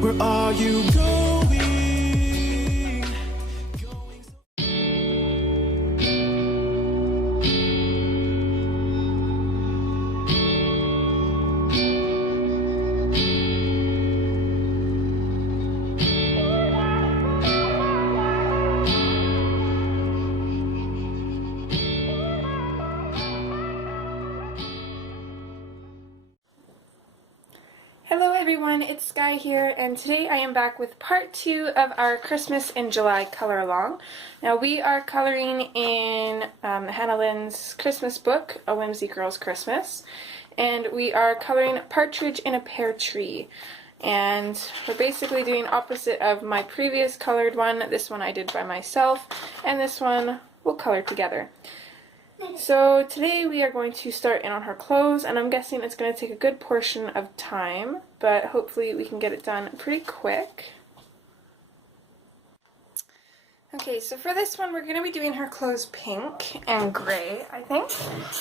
Where are you going? Hello everyone, it's Skyee here, and today I am back with part 2 of our Christmas in July color along. Now we are coloring in Hannah Lynn's Christmas book, A Whimsy Girls Christmas, and we are coloring Partridge in a Pear Tree. And we're basically doing opposite of my previous colored one. This one I did by myself, and this one we'll color together. So today we are going to start in on her clothes, and I'm guessing it's going to take a good portion of time, but hopefully we can get it done pretty quick. Okay, so for this one we're going to be doing her clothes pink and gray, I think,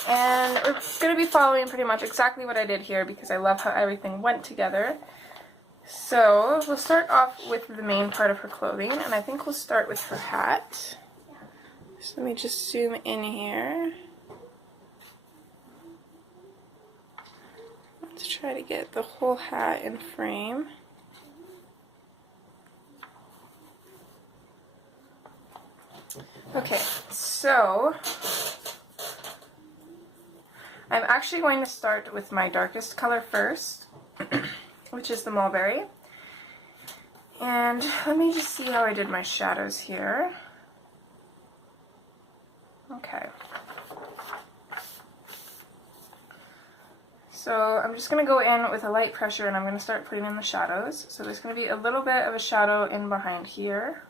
and we're going to be following pretty much exactly what I did here because I love how everything went together. So we'll start off with the main part of her clothing, and I think we'll start with her hat. So let me just zoom in here. Let's try to get the whole hat in frame. Okay, so I'm actually going to start with my darkest color first, which is the mulberry. And let me just see how I did my shadows here. Okay. So I'm just going to go in with a light pressure and I'm going to start putting in the shadows. So there's going to be a little bit of a shadow in behind here.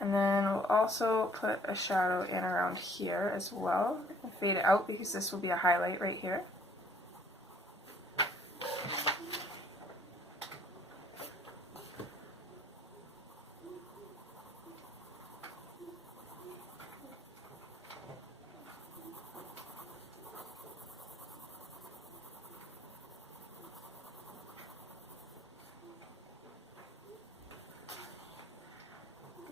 And then we'll also put a shadow in around here as well. And fade it out because this will be a highlight right here.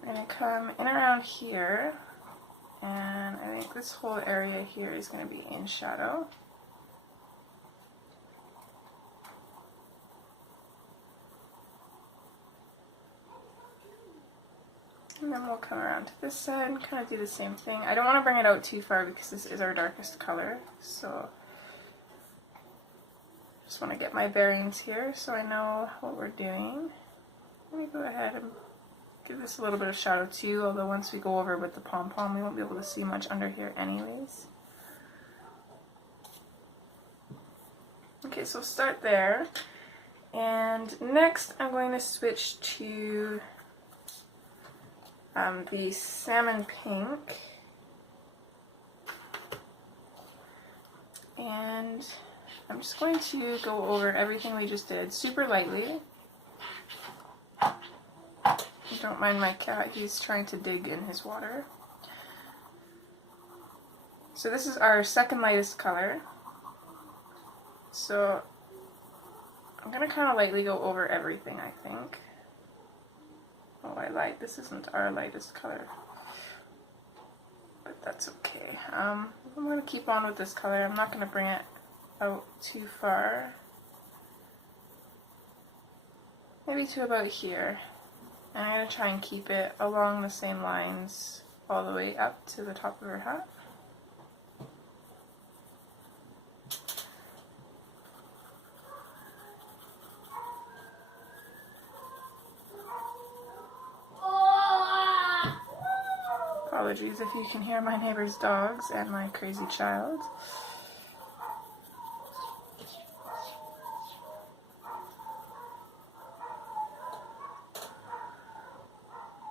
I'm going to come in around here, and I think this whole area here is going to be in shadow. And then we'll come around to this side and kind of do the same thing. I don't want to bring it out too far because this is our darkest color, so just want to get my bearings here so I know what we're doing. Let me go ahead and give this a little bit of shadow too, although once we go over with the pom-pom we won't be able to see much under here anyways. Okay, so we'll start there. And next I'm going to switch to the salmon pink. And I'm just going to go over everything we just did super lightly. Don't mind my cat, he's trying to dig in his water. So this is our second lightest color. So I'm going to kind of lightly go over everything, I think. Oh, I lied, this isn't our lightest color. But that's okay. I'm going to keep on with this color. I'm not going to bring it out too far. Maybe to about here. And I'm going to try and keep it along the same lines all the way up to the top of her hat. Apologies if you can hear my neighbor's dogs and my crazy child.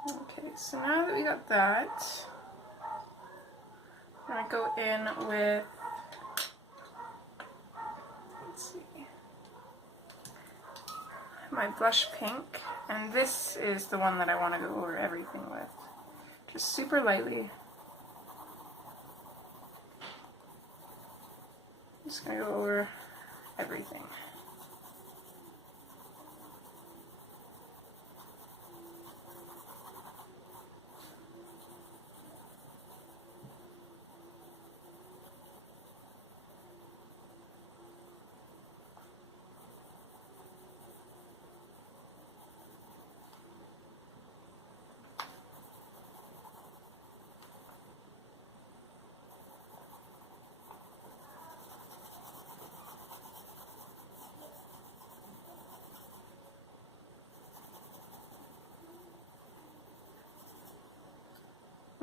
Okay, so now that we got that, I'm going to go in with, let's see, my blush pink, and this is the one that I want to go over everything with. Just super lightly. I'm just going to go over everything.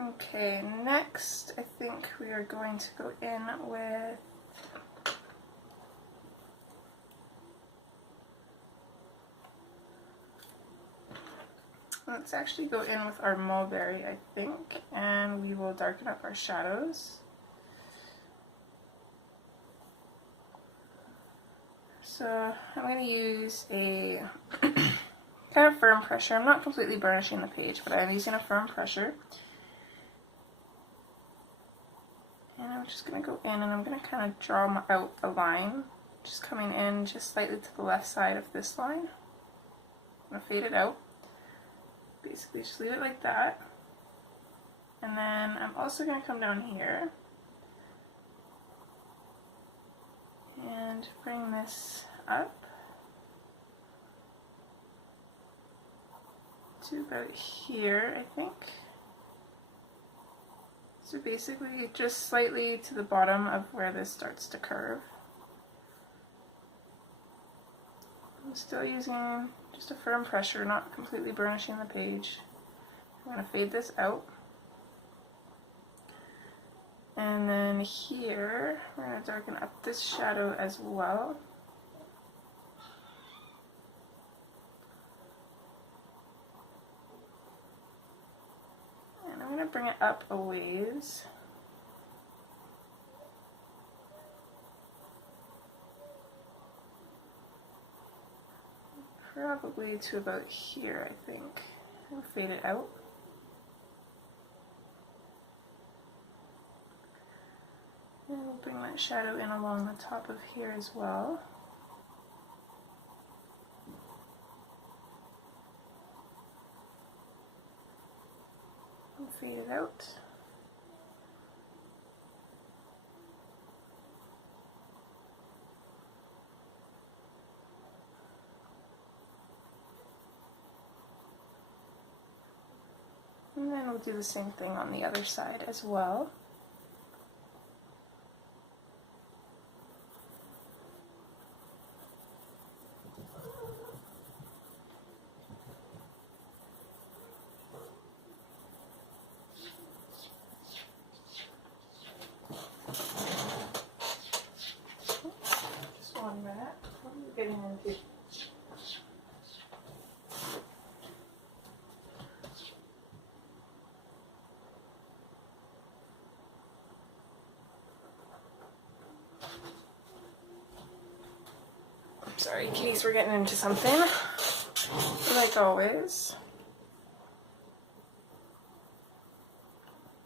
Okay, next I think we are going to go in with let's actually go in with our mulberry, I think, and we will darken up our shadows. So I'm going to use a kind of firm pressure. I'm not completely burnishing the page, but I'm using a firm pressure. And I'm just going to go in and I'm going to kind of draw out the line, just coming in just slightly to the left side of this line. I'm going to fade it out. Basically just leave it like that. And then I'm also going to come down here and bring this up to about here, I think. So basically just slightly to the bottom of where this starts to curve. I'm still using just a firm pressure, not completely burnishing the page. I'm going to fade this out. And then here, we're going to darken up this shadow as well. And I'm going to bring it up a ways. Probably to about here, I think. I'll fade it out. And we'll bring that shadow in along the top of here as well. And fade it out. And then we'll do the same thing on the other side as well. Just 1 minute. What are you getting into? Sorry, kitties, we're getting into something, like always.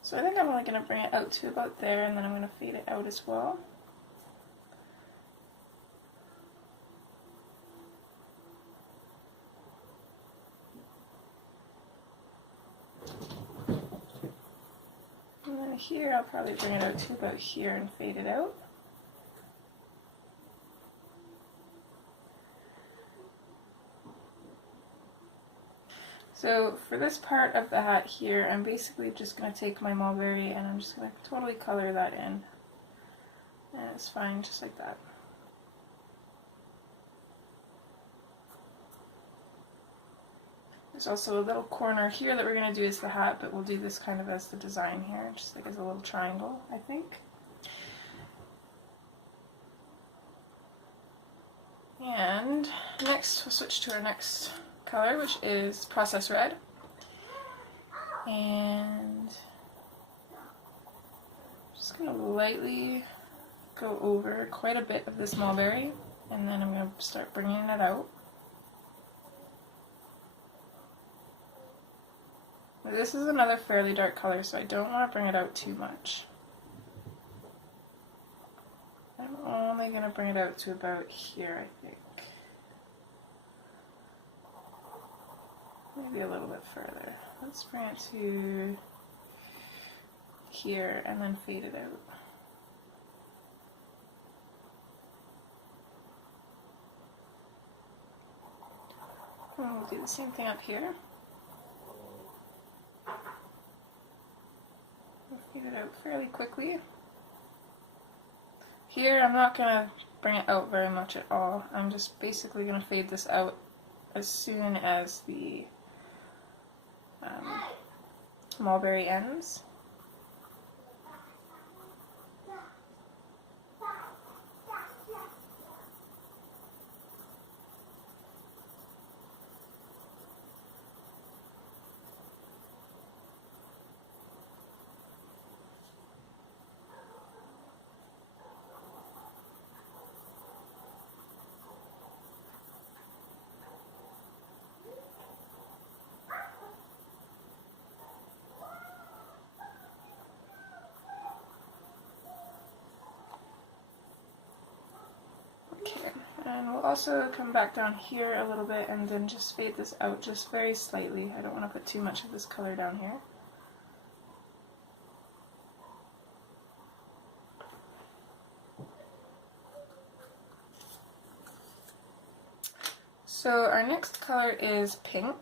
So I think I'm only going to bring it out to about there, and then I'm going to fade it out as well. And then here, I'll probably bring it out to about here and fade it out. So for this part of the hat here, I'm basically just going to take my mulberry and I'm just going to totally color that in. And it's fine just like that. There's also a little corner here that we're going to do as the hat, but we'll do this kind of as the design here, just like as a little triangle, I think. And next, we'll switch to our next color, which is Process Red. And I'm just going to lightly go over quite a bit of this mulberry, and then I'm going to start bringing it out. Now, this is another fairly dark color, so I don't want to bring it out too much. I'm only going to bring it out to about here, I think. Maybe a little bit further. Let's bring it to here and then fade it out. And we'll do the same thing up here. We'll fade it out fairly quickly. Here I'm not going to bring it out very much at all. I'm just basically going to fade this out as soon as the mulberry ends. Okay, and we'll also come back down here a little bit and then just fade this out just very slightly. I don't want to put too much of this color down here. So our next color is pink,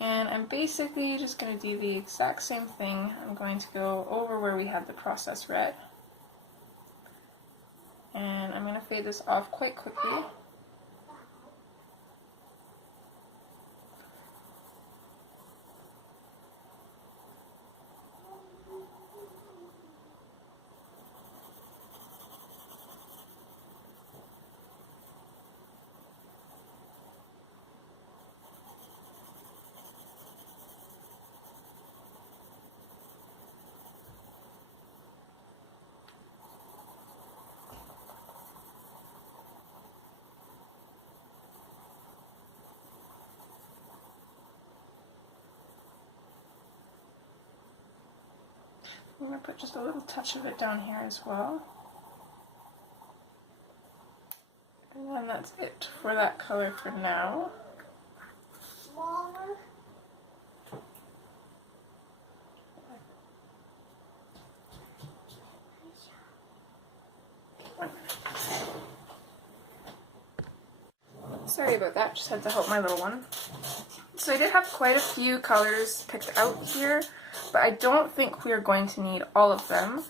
and I'm basically just going to do the exact same thing. I'm going to go over where we had the processed red, and I'm going to fade this off quite quickly. I'm going to put just a little touch of it down here as well. And then that's it for that color for now. Sorry about that, just had to help my little one. So I did have quite a few colors picked out here, but I don't think we're going to need all of them.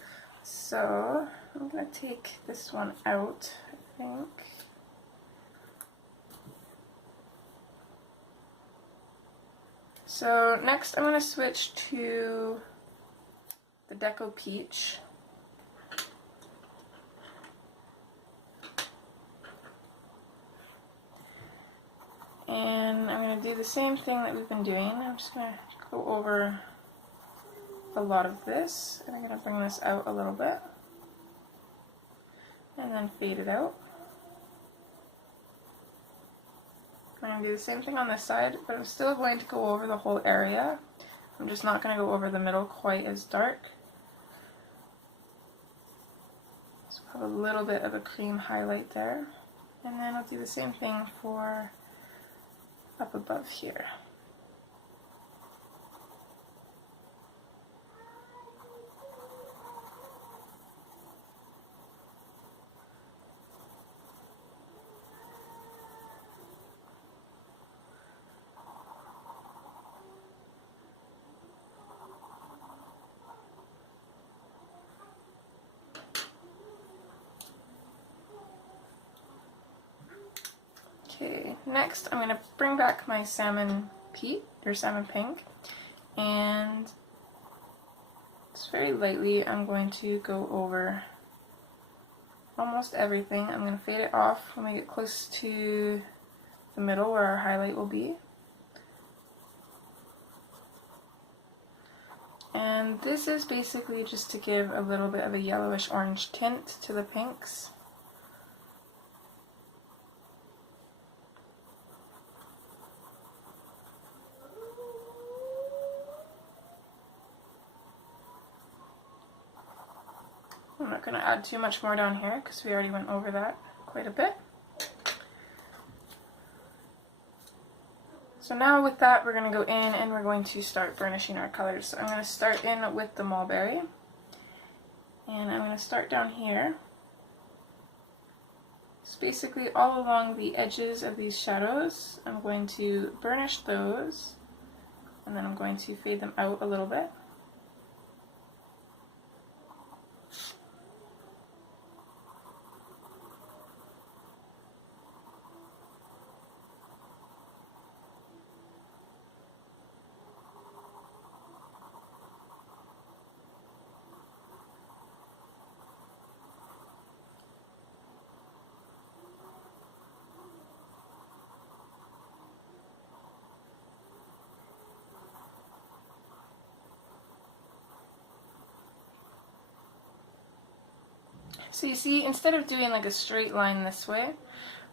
So I'm going to take this one out, I think. So next I'm going to switch to the Deco Peach. And I'm going to do the same thing that we've been doing. I'm just going to go over a lot of this, and I'm going to bring this out a little bit, and then fade it out. I'm going to do the same thing on this side, but I'm still going to go over the whole area. I'm just not going to go over the middle quite as dark. So have a little bit of a cream highlight there. And then I'll do the same thing for up above here. Okay, next I'm going to bring back my salmon peach, or salmon pink, and just very lightly I'm going to go over almost everything. I'm going to fade it off when we get close to the middle where our highlight will be. And this is basically just to give a little bit of a yellowish orange tint to the pinks. I'm not going to add too much more down here because we already went over that quite a bit. So now with that we're going to go in and we're going to start burnishing our colors. So I'm going to start in with the mulberry, and I'm going to start down here. So basically all along the edges of these shadows I'm going to burnish those, and then I'm going to fade them out a little bit. So you see, instead of doing like a straight line this way,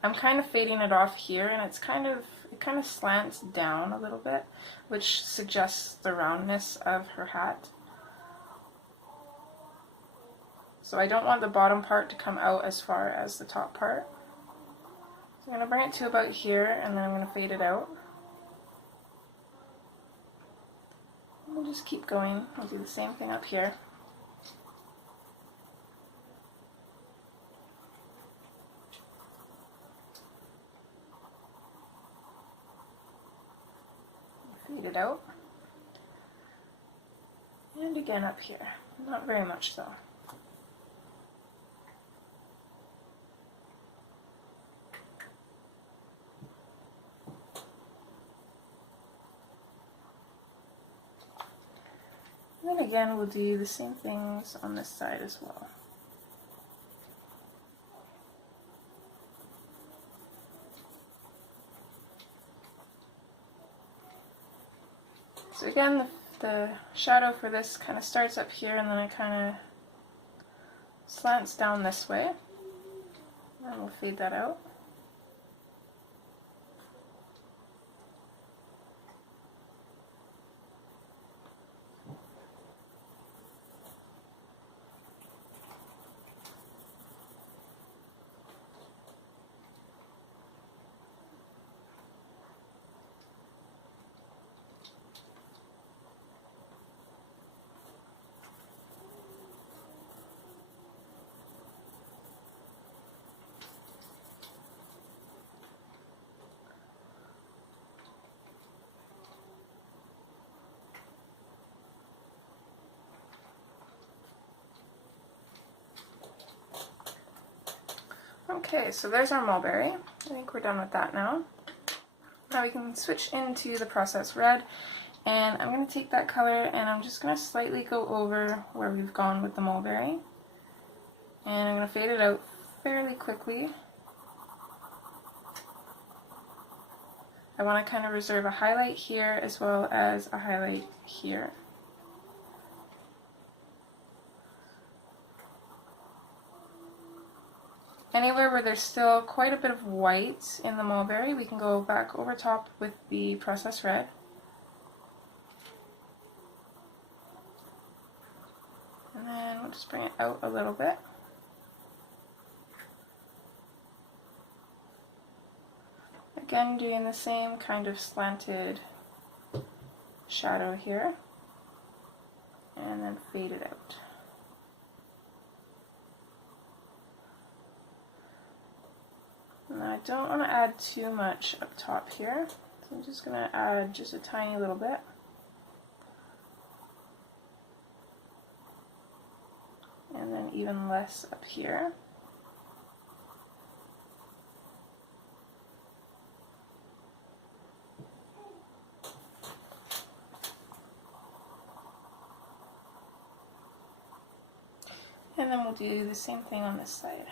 I'm kind of fading it off here, and it kind of slants down a little bit, which suggests the roundness of her hat. So I don't want the bottom part to come out as far as the top part. So I'm going to bring it to about here, and then I'm going to fade it out. We'll just keep going. I'll do the same thing up here. Fade it out. And again up here. Not very much though. And then again, we'll do the same things on this side as well. So again, the shadow for this kind of starts up here, and then it kind of slants down this way. And we'll fade that out. Okay, so there's our mulberry. I think we're done with that now. Now we can switch into the processed red, and I'm going to take that color and I'm just going to slightly go over where we've gone with the mulberry, and I'm going to fade it out fairly quickly. I want to kind of reserve a highlight here as well as a highlight here. Anywhere where there's still quite a bit of white in the mulberry, we can go back over top with the processed red. And then we'll just bring it out a little bit. Again, doing the same kind of slanted shadow here. And then fade it out. And I don't want to add too much up top here, so I'm just going to add just a tiny little bit. And then even less up here. And then we'll do the same thing on this side.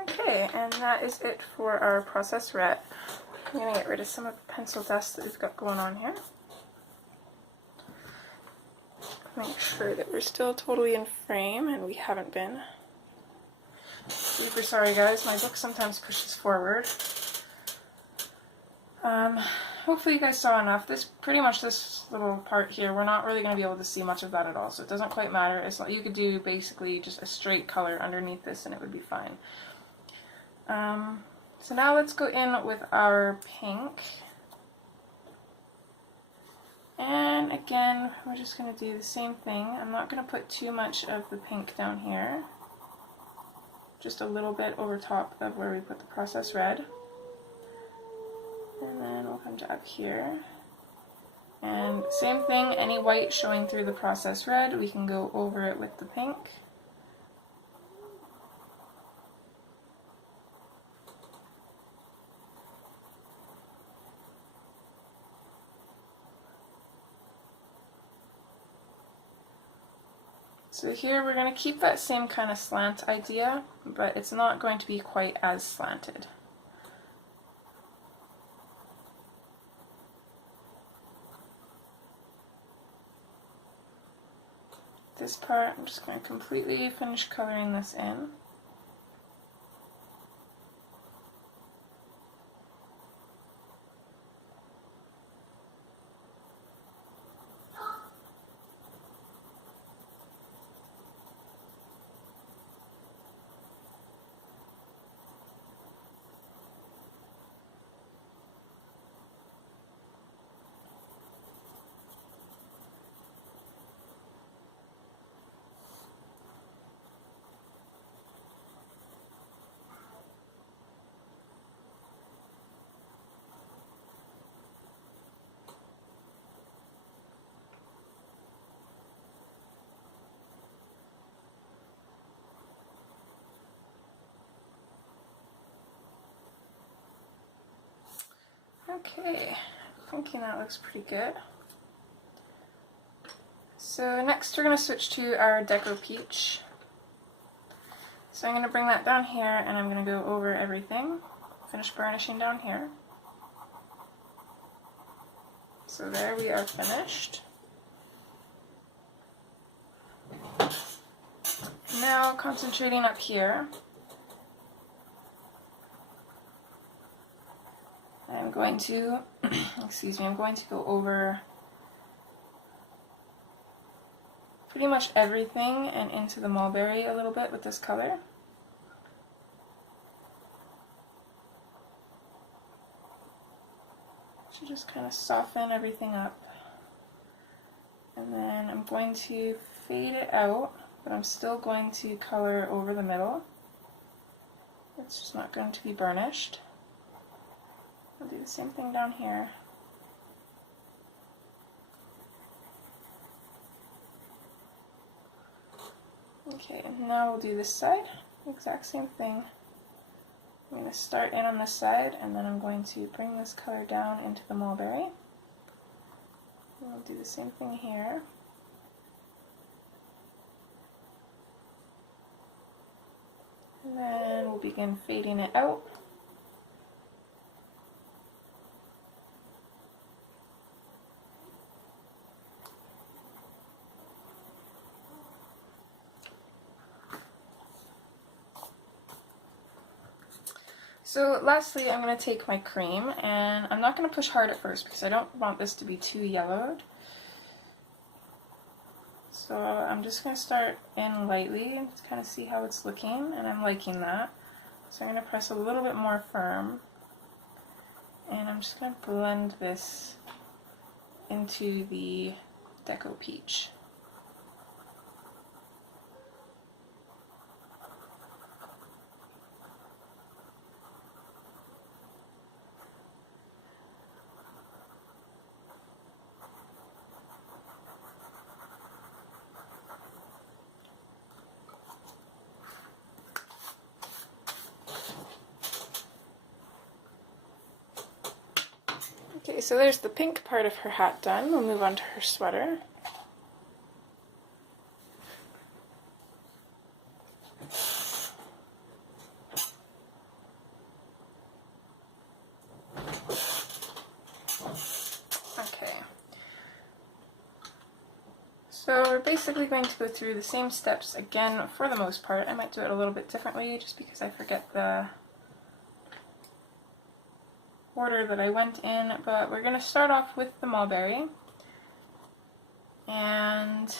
Okay, and that is it for our processed red. I'm going to get rid of some of the pencil dust that we've got going on here. Make sure that we're still totally in frame, and we haven't been. Super sorry guys, my book sometimes pushes forward. Hopefully you guys saw enough. Pretty much this little part here, we're not really going to be able to see much of that at all, so it doesn't quite matter. You could do basically just a straight color underneath this and it would be fine. So now let's go in with our pink. And again, we're just going to do the same thing. I'm not going to put too much of the pink down here. just a little bit over top of where we put the processed red. And then we'll come to up here. And same thing, any white showing through the processed red, we can go over it with the pink. So here we're going to keep that same kind of slant idea, but it's not going to be quite as slanted. This part, I'm just going to completely finish coloring this in. Okay, thinking that looks pretty good. So next we're going to switch to our Deco Peach. So I'm going to bring that down here and I'm going to go over everything, finish burnishing down here. So there we are finished. Now concentrating up here, I'm going to, I'm going to go over pretty much everything and into the mulberry a little bit with this color. To just kind of soften everything up. And then I'm going to fade it out, but I'm still going to color over the middle. It's just not going to be burnished. I'll do the same thing down here. Okay, and now we'll do this side. Exact same thing. I'm going to start in on this side, and then I'm going to bring this color down into the mulberry. And I'll do the same thing here. And then we'll begin fading it out. So lastly, I'm going to take my cream, and I'm not going to push hard at first because I don't want this to be too yellowed. So I'm just going to start in lightly to kind of see how it's looking, and I'm liking that. So I'm going to press a little bit more firm, and I'm just going to blend this into the Deco Peach. Okay, so there's the pink part of her hat done. We'll move on to her sweater. Okay. So we're basically going to go through the same steps again for the most part. I might do it a little bit differently just because I forget the order that I went in, but we're going to start off with the mulberry, and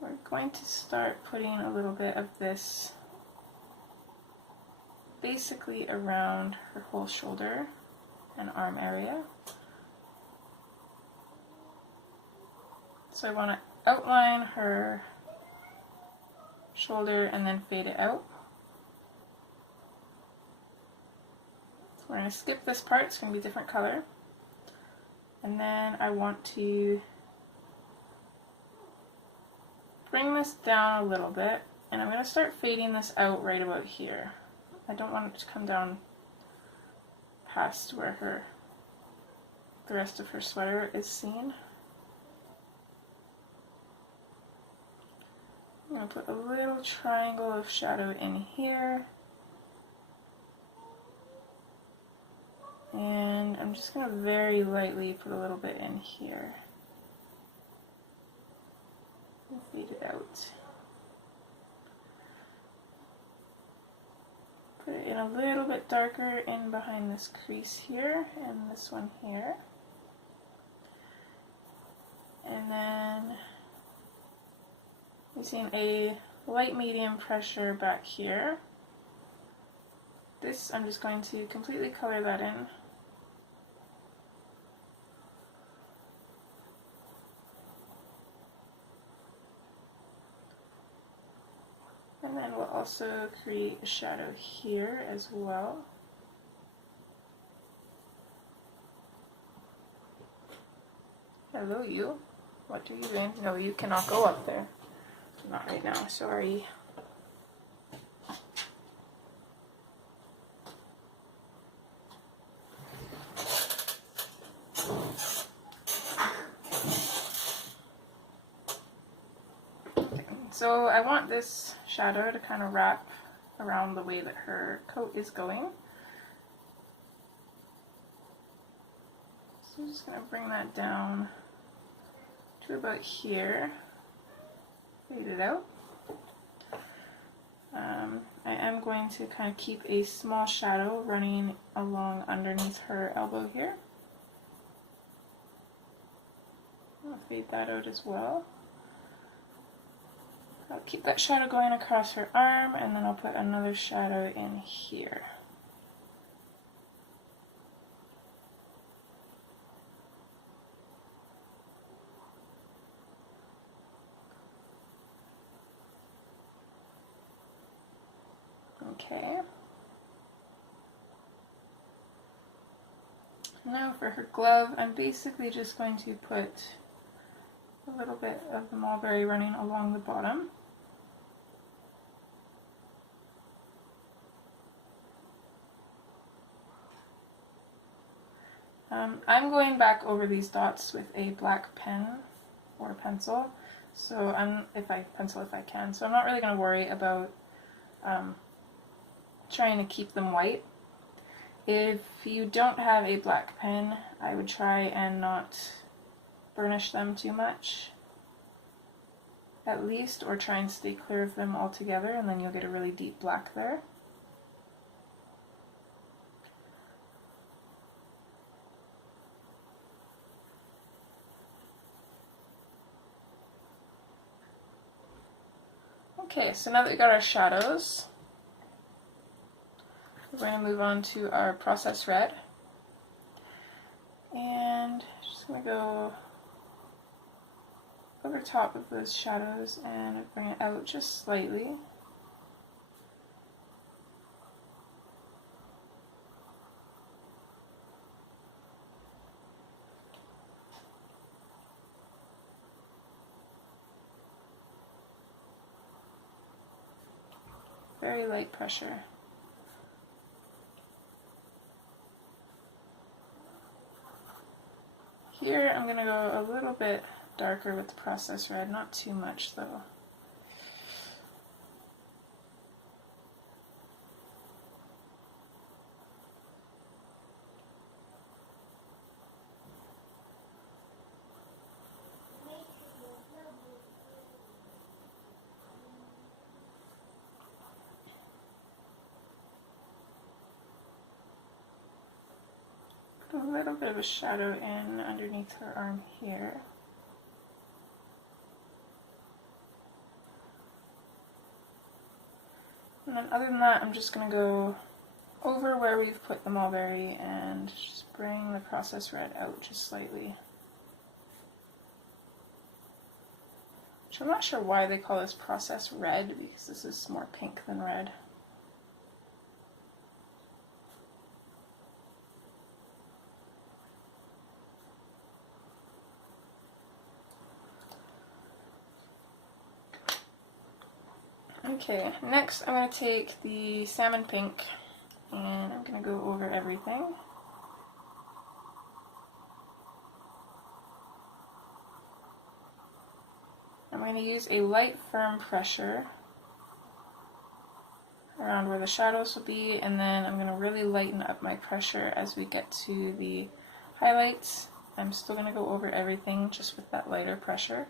we're going to start putting a little bit of this basically around her whole shoulder and arm area. So I want to outline her shoulder, and then fade it out. So we're going to skip this part, it's going to be a different color. And then I want to bring this down a little bit, and I'm going to start fading this out right about here. I don't want it to come down past where the rest of her sweater is seen. I'm going to put a little triangle of shadow in here. And I'm just going to very lightly put a little bit in here. And fade it out. Put it in a little bit darker in behind this crease here and this one here. And then using a light medium pressure back here. This I'm just going to completely color that in. And then we'll also create a shadow here as well. Hello you. What are you doing? No, you cannot go up there. Not right now, sorry. So I want this shadow to kind of wrap around the way that her coat is going. So I'm just going to bring that down to about here. Fade it out. I am going to kind of keep a small shadow running along underneath her elbow here. I'll fade that out as well. I'll keep that shadow going across her arm, and then I'll put another shadow in here. Okay. Now for her glove, I'm basically just going to put a little bit of the mulberry running along the bottom. I'm going back over these dots with a black pen or pencil, so if I can. So I'm not really going to worry about trying to keep them white. If you don't have a black pen, I would try and not burnish them too much, at least, or try and stay clear of them altogether, and then you'll get a really deep black there. Okay, so now that we got our shadows, we're going to move on to our process red. And just going to go over top of those shadows and bring it out just slightly. Very light pressure. Here I'm going to go a little bit darker with the process red, not too much though. Put a little bit of a shadow in underneath her arm here. And then other than that, I'm just going to go over where we've put the mulberry and just bring the process red out just slightly. which I'm not sure why they call this process red, because this is more pink than red. Okay, next I'm going to take the salmon pink and I'm going to go over everything. I'm going to use a light, firm pressure around where the shadows will be, and then I'm going to really lighten up my pressure as we get to the highlights. I'm still going to go over everything just with that lighter pressure.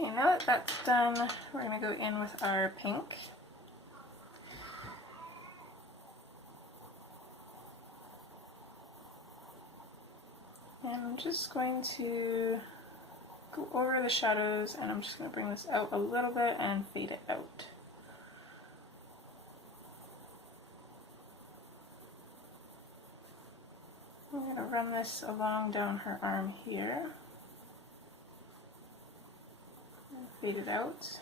Okay, now that that's done, we're going to go in with our pink. And I'm just going to go over the shadows, and I'm just going to bring this out a little bit and fade it out. I'm going to run this along down her arm here. Fade it out.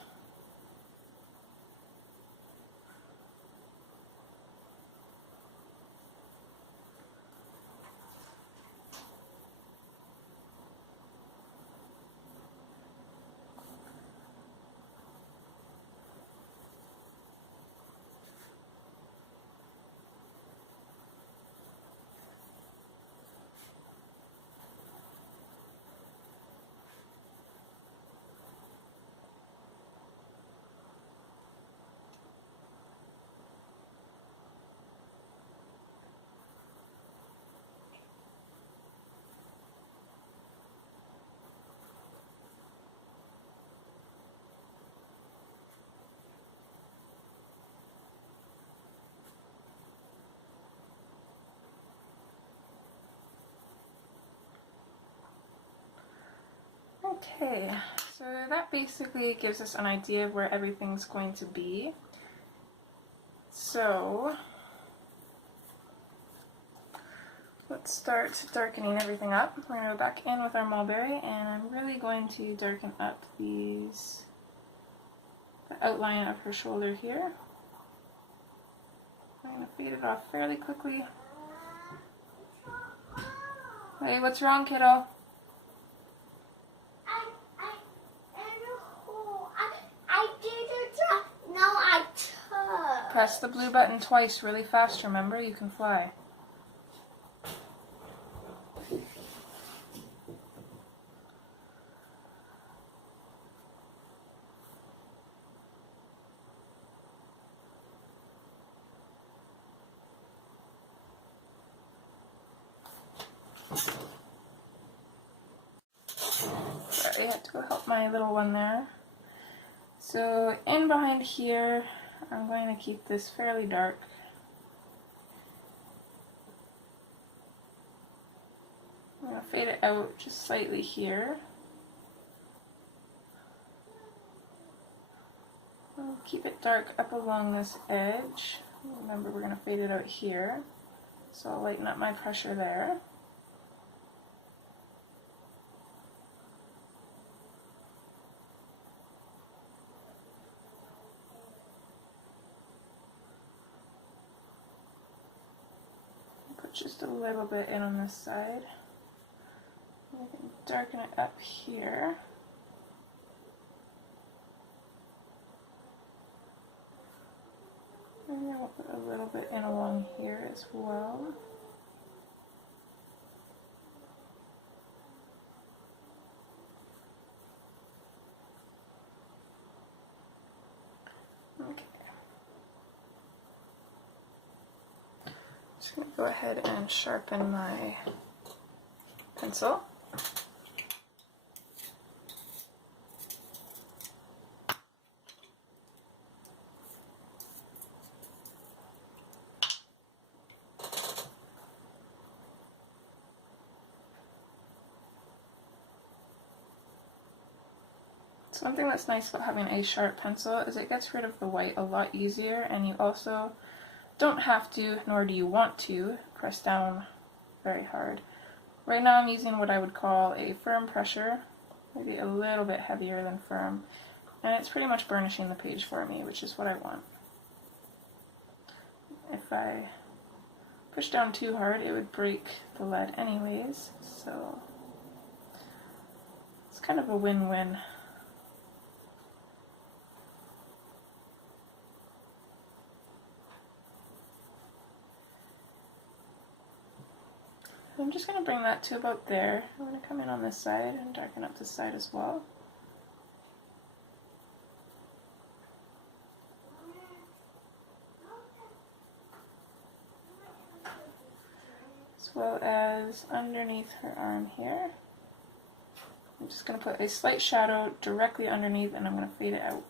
Okay, so that basically gives us an idea of where everything's going to be. So let's start darkening everything up. We're going to go back in with our mulberry, and I'm really going to darken up the outline of her shoulder here. I'm going to fade it off fairly quickly. Hey, what's wrong, kiddo? Press the blue button twice really fast, remember? You can fly. Sorry, I had to go help my little one there. So in behind here, I'm going to keep this fairly dark. I'm going to fade it out just slightly here. I'll keep it dark up along this edge. Remember, we're going to fade it out here. So I'll lighten up my pressure there. just a little bit in on this side. I can darken it up here. And then we'll put a little bit in along here as well. Okay. Just going to go ahead and sharpen my pencil. Something that's nice about having a sharp pencil is it gets rid of the white a lot easier, and you also don't have to, nor do you want to, press down very hard. Right now I'm using what I would call a firm pressure, maybe a little bit heavier than firm, and it's pretty much burnishing the page for me, which is what I want. If I push down too hard, it would break the lead anyways, so it's kind of a win-win. I'm just going to bring that to about there. I'm going to come in on this side and darken up this side as well. As well as underneath her arm here. I'm just going to put a slight shadow directly underneath, and I'm going to fade it out.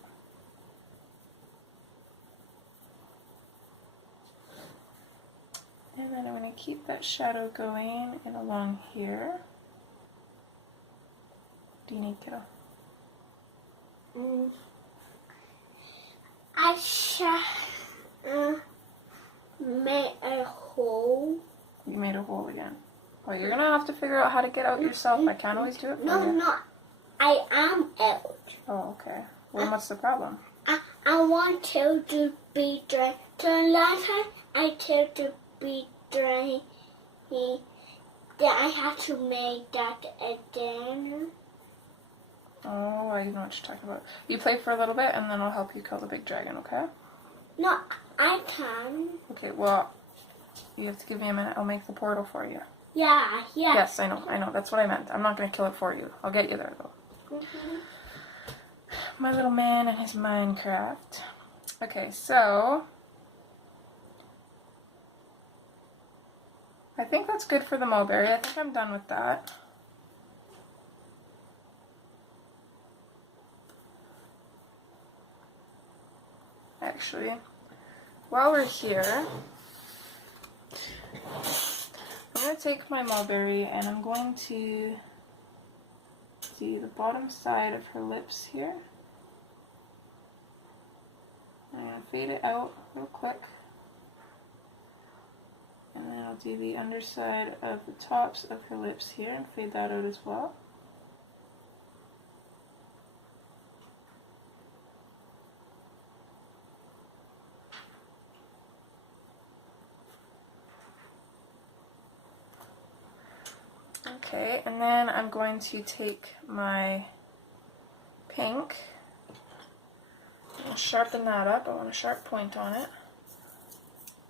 And then I'm going to keep that shadow going and along here. What do you need, kiddo? I made a hole. You made a hole again. Well, you're going to have to figure out how to get out yourself. I can't always do it for you. No, I am out. Oh, okay. Well, what's the problem? I want to be dry. The last time I told to be dry, then I have to make that again. Oh, I know what you're talking about. You play for a little bit, and then I'll help you kill the big dragon, okay? No, I can. Okay, well, you have to give me a minute. I'll make the portal for you. Yeah. Yes, I know. That's what I meant. I'm not going to kill it for you. I'll get you there, though. My little man and his Minecraft. Okay, so I think that's good for the mulberry. I think I'm done with that. Actually, while we're here, I'm going to take my mulberry and I'm going to do the bottom side of her lips here. I'm going to fade it out real quick. And then I'll do the underside of the tops of her lips here and fade that out as well. Okay, and then I'm going to take my pink and sharpen that up. I want a sharp point on it.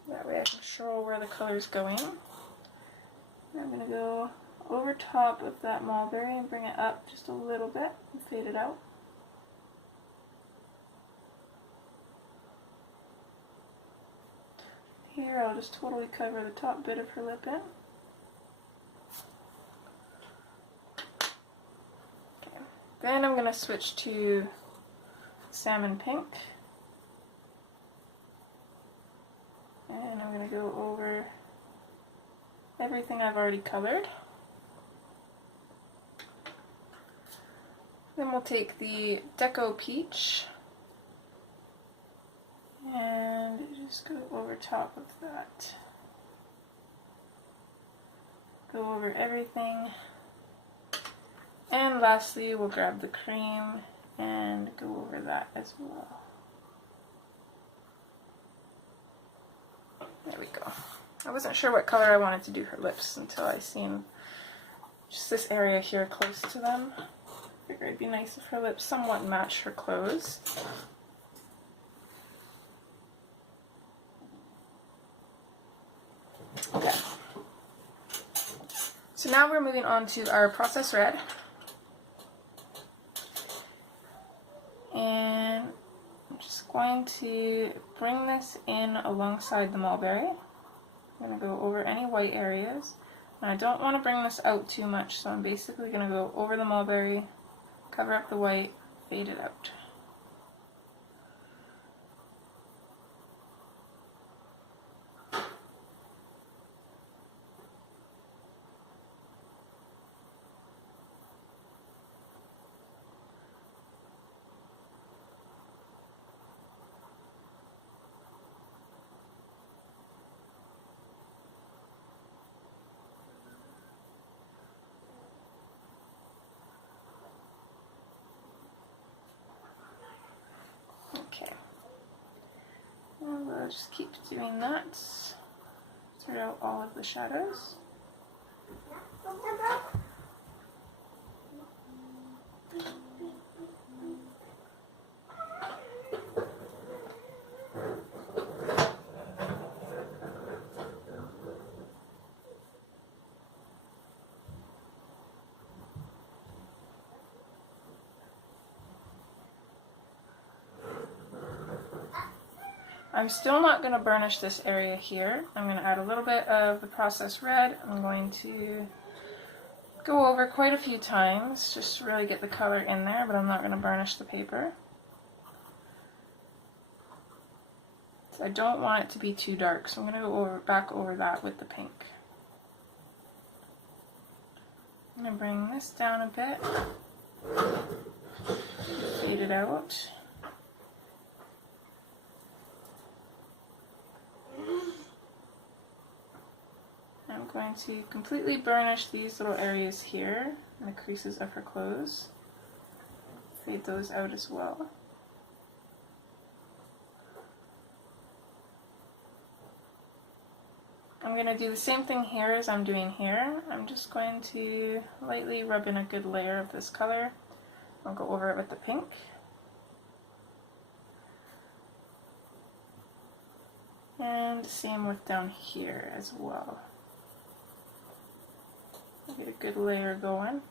That way I can show where the color's going. And I'm going to go over top of that mulberry and bring it up just a little bit and fade it out. Here I'll just totally cover the top bit of her lip in. Okay. Then I'm going to switch to salmon pink. And I'm going to go over everything I've already colored. Then we'll take the Deco Peach and just go over top of that. Go over everything. And lastly, we'll grab the cream and go over that as well. There we go. I wasn't sure what color I wanted to do her lips until I seen just this area here close to them. I figured it'd be nice if her lips somewhat match her clothes. Okay. So now we're moving on to our process red. And I'm just going to bring this in alongside the mulberry. I'm going to go over any white areas. And I don't want to bring this out too much, so I'm basically going to go over the mulberry, cover up the white, fade it out. Okay, and we'll just keep doing that throughout all of the shadows. I'm still not going to burnish this area here. I'm going to add a little bit of the processed red. I'm going to go over quite a few times just to really get the color in there, but I'm not going to burnish the paper. So I don't want it to be too dark, so I'm going to go back over that with the pink. I'm going to bring this down a bit, fade it out. I'm going to completely burnish these little areas here and the creases of her clothes. Fade those out as well. I'm going to do the same thing here as I'm doing here. I'm just going to lightly rub in a good layer of this color. I'll go over it with the pink. And same with down here as well. Get a good layer going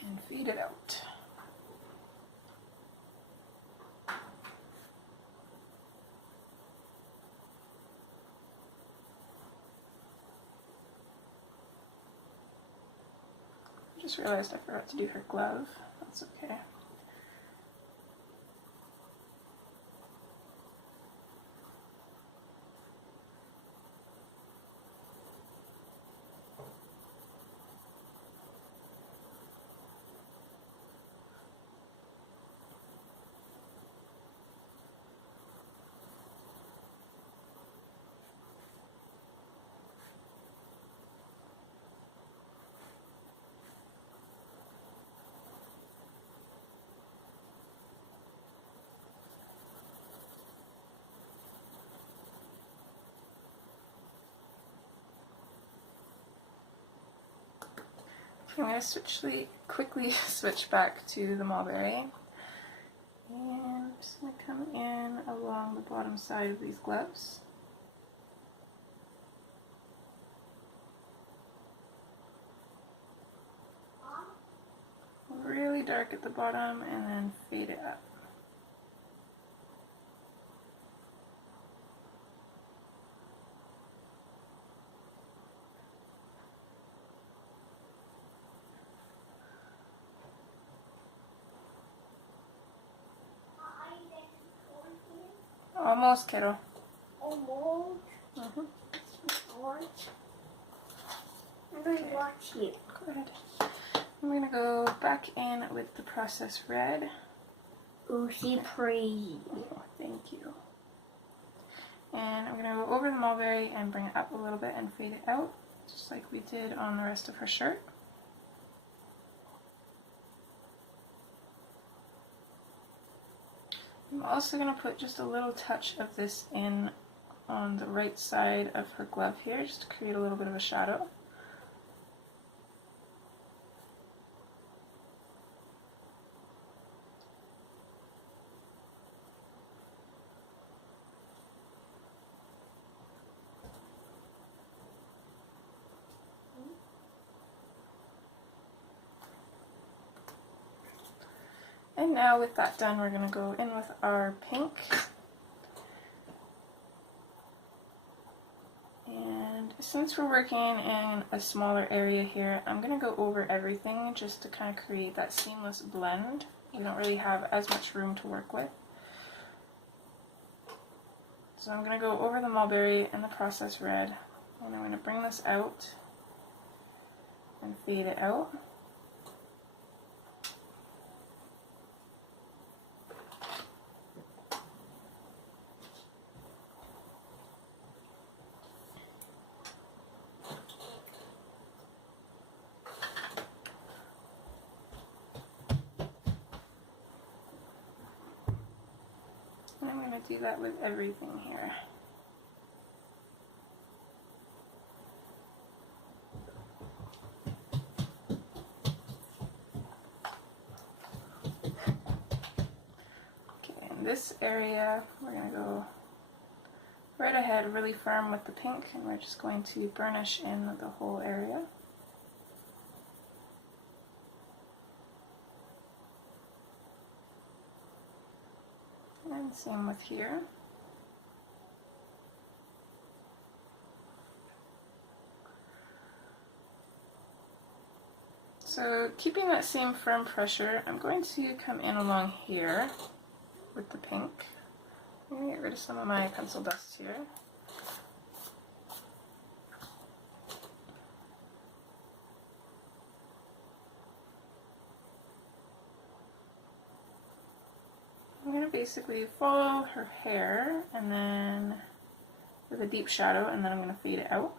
and fade it out. I just realized I forgot to do her glove. That's okay. I'm going to quickly switch back to the mulberry, and I'm just going to come in along the bottom side of these gloves. Really dark at the bottom and then fade it up. Almost, kiddo. Almost. Mm-hmm. I'm going to watch you. Go ahead. I'm going to go back in with the processed red. Oh, she's pretty. Oh, thank you. And I'm going to go over the mulberry and bring it up a little bit and fade it out, just like we did on the rest of her shirt. I'm also going to put just a little touch of this in on the right side of her glove here, just to create a little bit of a shadow. And now with that done, we're going to go in with our pink. And since we're working in a smaller area here, I'm going to go over everything just to kind of create that seamless blend. We don't really have as much room to work with. So I'm going to go over the mulberry and the processed red, and I'm going to bring this out and fade it out. And I'm going to do that with everything here. Okay, in this area, we're going to go right ahead, really firm with the pink, and we're just going to burnish in the whole area. And same with here. So keeping that same firm pressure, I'm going to come in along here with the pink. I'm going to get rid of some of my pencil dust here. I'm going to basically follow her hair and then with a deep shadow, and then I'm going to fade it out.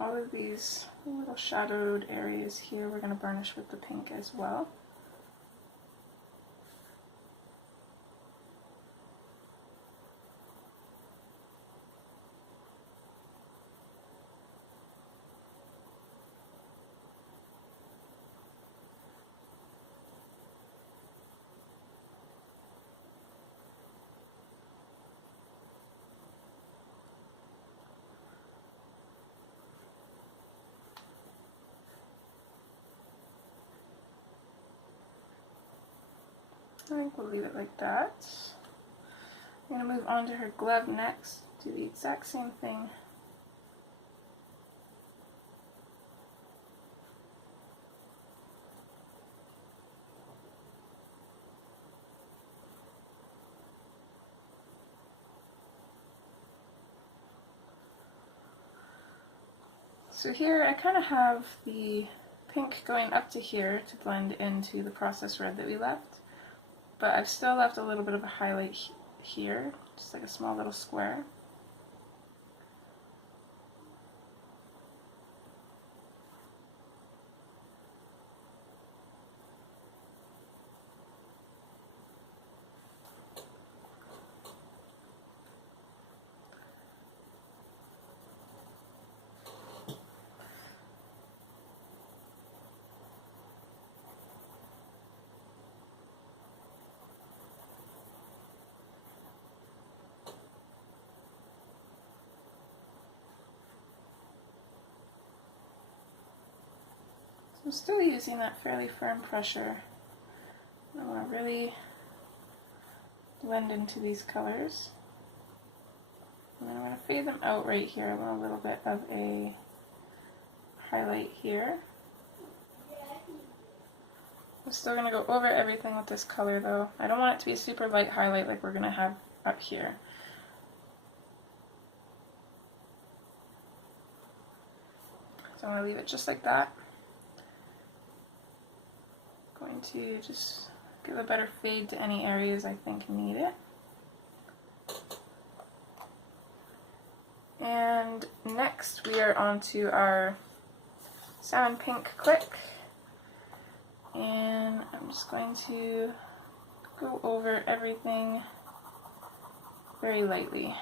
All of these little shadowed areas here, we're going to burnish with the pink as well. I think we'll leave it like that. I'm going to move on to her glove next, do the exact same thing. So here I kind of have the pink going up to here to blend into the processed red that we left, but I've still left a little bit of a highlight here, just like a small little square. I'm still using that fairly firm pressure. I want to really blend into these colors. And then I'm going to fade them out right here. I want a little bit of a highlight here. I'm still going to go over everything with this color though. I don't want it to be a super light highlight like we're going to have up here. So I'm going to leave it just like that. Going to just give a better fade to any areas I think need it. And next we are on to our salmon pink click. And I'm just going to go over everything very lightly.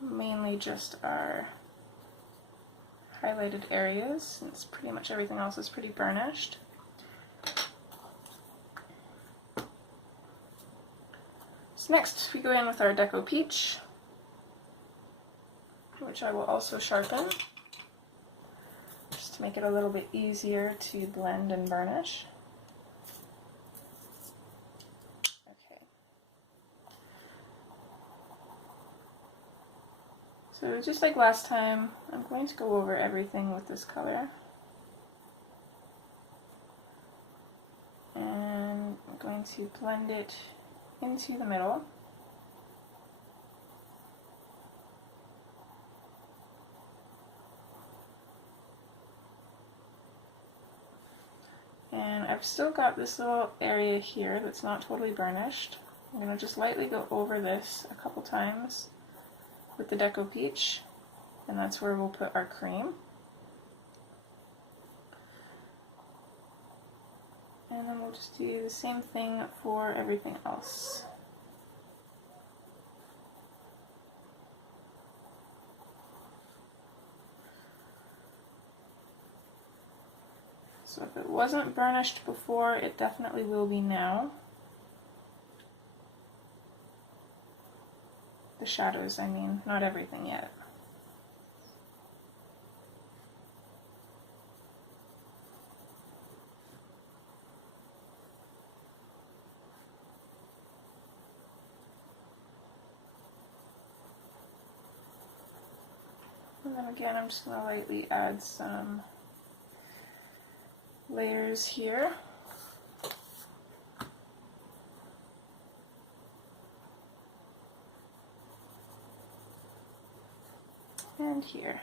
Mainly just our highlighted areas, since pretty much everything else is pretty burnished. So next we go in with our Deco Peach, which I will also sharpen, just to make it a little bit easier to blend and burnish. Okay. So just like last time, I'm going to go over everything with this color. And I'm going to blend it into the middle. And I've still got this little area here that's not totally burnished. I'm going to just lightly go over this a couple times with the Deco Peach, and that's where we'll put our cream. And then we'll just do the same thing for everything else. So if it wasn't burnished before, it definitely will be now. The shadows, I mean, not everything yet. And then again, I'm just going to lightly add some layers here. And here.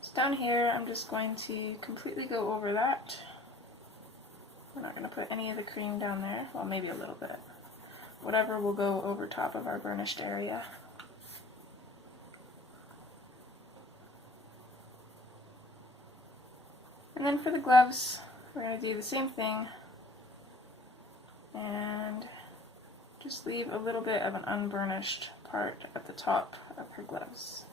So down here, I'm just going to completely go over that. We're not going to put any of the cream down there. Well, maybe a little bit. Whatever will go over top of our burnished area. And then for the gloves, we're going to do the same thing. And just leave a little bit of an unburnished part at the top of her gloves.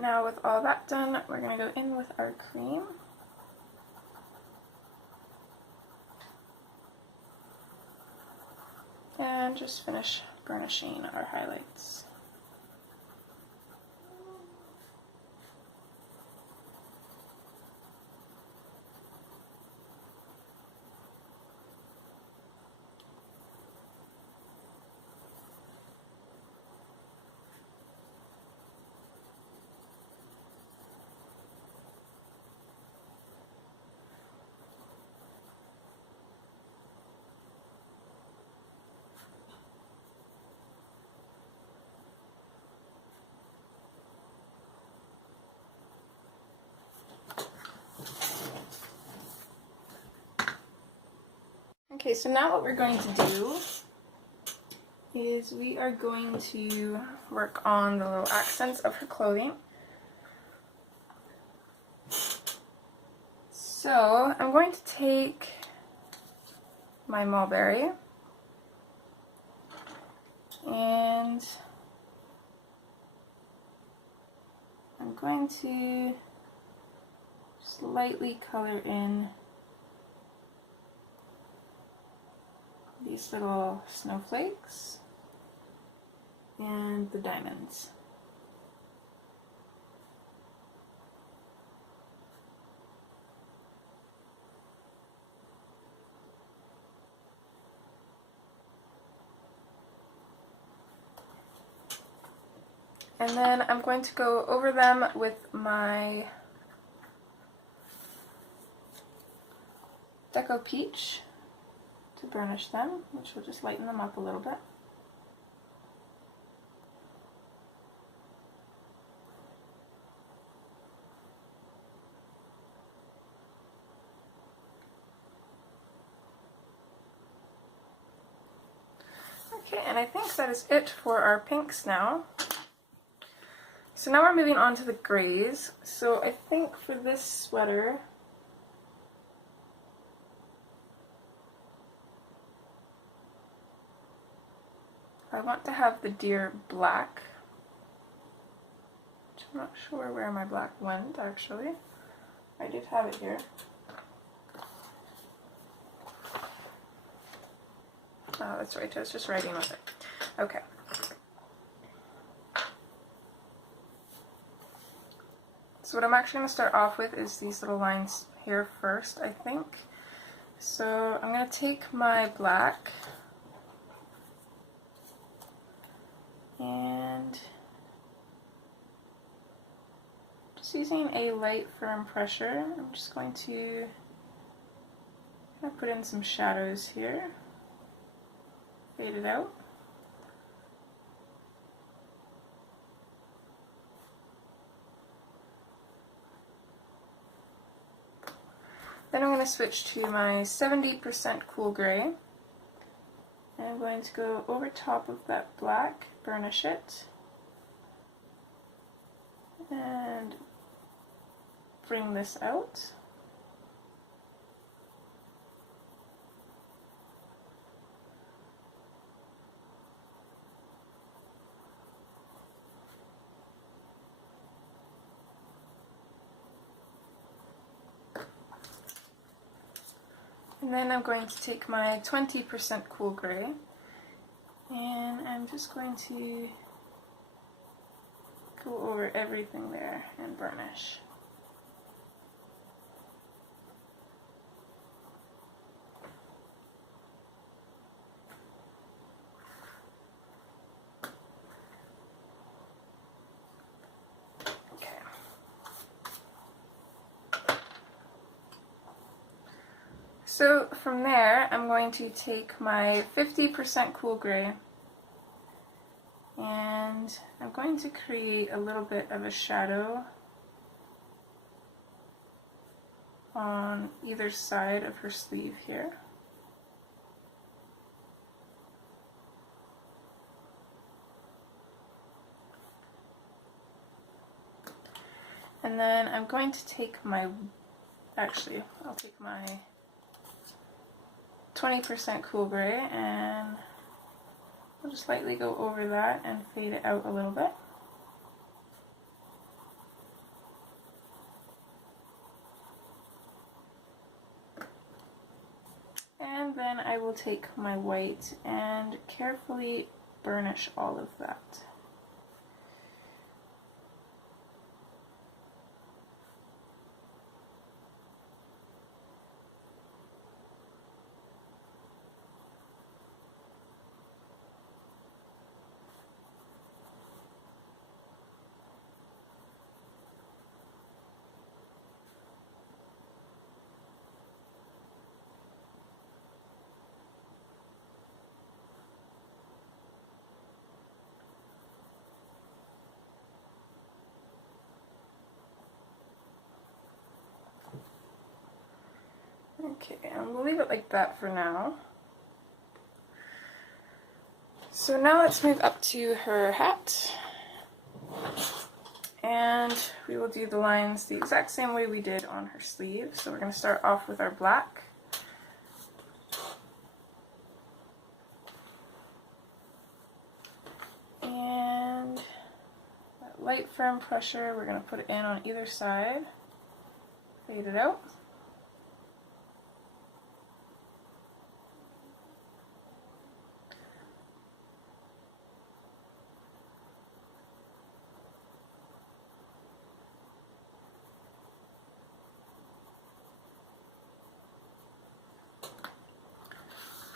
Now with all that done, we're going to go in with our cream. And just finish burnishing our highlights. Okay, so now what we're going to do is we are going to work on the little accents of her clothing. So I'm going to take my mulberry and I'm going to just lightly color in these little snowflakes and the diamonds. And then I'm going to go over them with my Deco Peach to burnish them, which will just lighten them up a little bit. Okay, and I think that is it for our pinks now. So now we're moving on to the grays. So I think for this sweater, I want to have the deer black, which I'm not sure where my black went actually. I did have it here. Oh, that's right, I was just writing with it. Okay. So what I'm actually going to start off with is these little lines here first, I think. So I'm going to take my black and just using a light firm pressure, I'm just going to put in some shadows here, fade it out. Then I'm going to switch to my 70% cool gray, and I'm going to go over top of that black, burnish it, and bring this out. And then I'm going to take my 20% cool gray and I'm just going to go over everything there and burnish. So from there, I'm going to take my 50% cool gray and I'm going to create a little bit of a shadow on either side of her sleeve here. And then I'm going to take my, actually, I'll take my 20% cool gray and I'll just lightly go over that and fade it out a little bit. And then I will take my white and carefully burnish all of that. Okay, and we'll leave it like that for now. So now let's move up to her hat. And we will do the lines the exact same way we did on her sleeve. So we're going to start off with our black. And that light firm pressure, we're going to put it in on either side. Fade it out.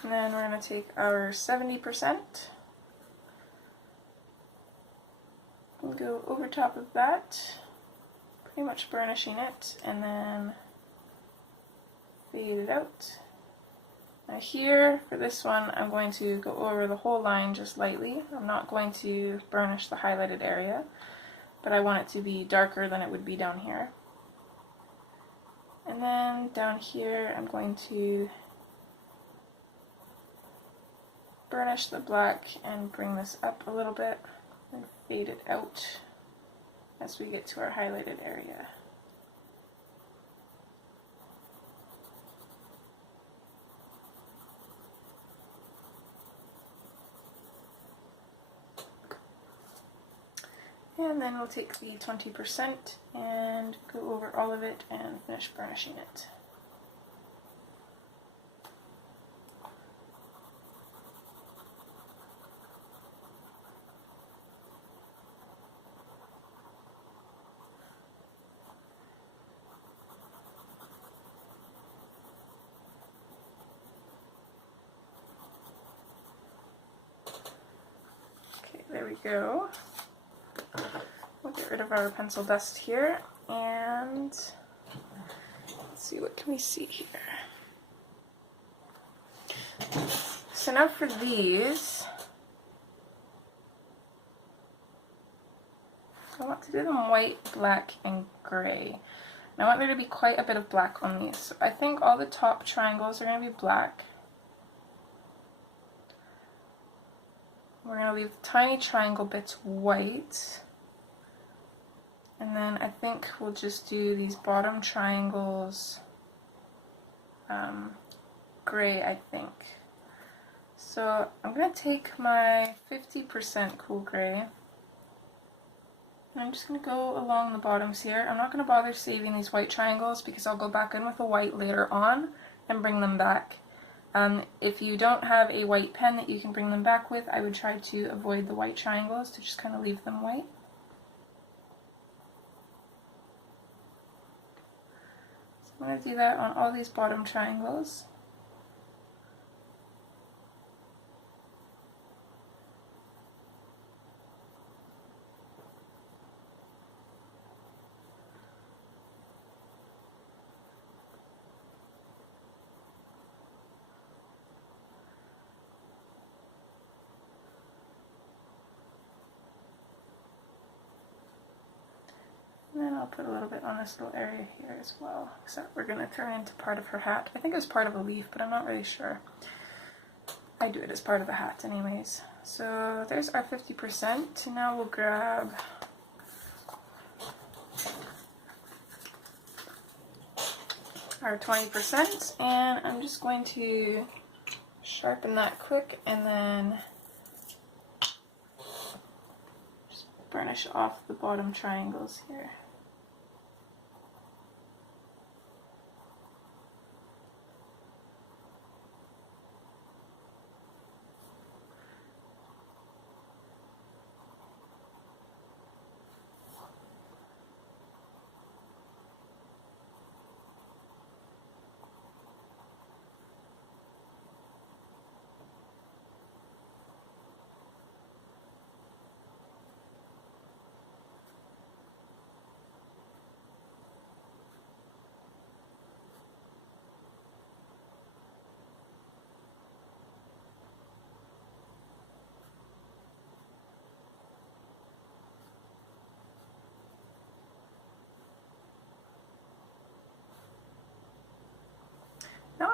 And then we're going to take our 70% and go over top of that, pretty much burnishing it, and then fade it out. Now here, for this one, I'm going to go over the whole line just lightly. I'm not going to burnish the highlighted area, but I want it to be darker than it would be down here. And then down here, I'm going to burnish the black and bring this up a little bit and fade it out as we get to our highlighted area. And then we'll take the 20% and go over all of it and finish burnishing it. Okay, there we go. We'll get rid of our pencil dust here, and let's see, what can we see here? So now for these, I want to do them white, black, and gray. And I want there to be quite a bit of black on these. So I think all the top triangles are going to be black. We're going to leave the tiny triangle bits white. And then I think we'll just do these bottom triangles gray, I think. So I'm going to take my 50% cool gray, and I'm just going to go along the bottoms here. I'm not going to bother saving these white triangles because I'll go back in with a white later on and bring them back. If you don't have a white pen that you can bring them back with, I would try to avoid the white triangles, to just kind of leave them white. So I'm going to do that on all these bottom triangles. And then I'll put a little bit on this little area here as well, except we're going to turn into part of her hat. I think it was part of a leaf, but I'm not really sure. I do it as part of a hat anyways. So there's our 50%. Now we'll grab our 20%, and I'm just going to sharpen that quick and then just burnish off the bottom triangles here.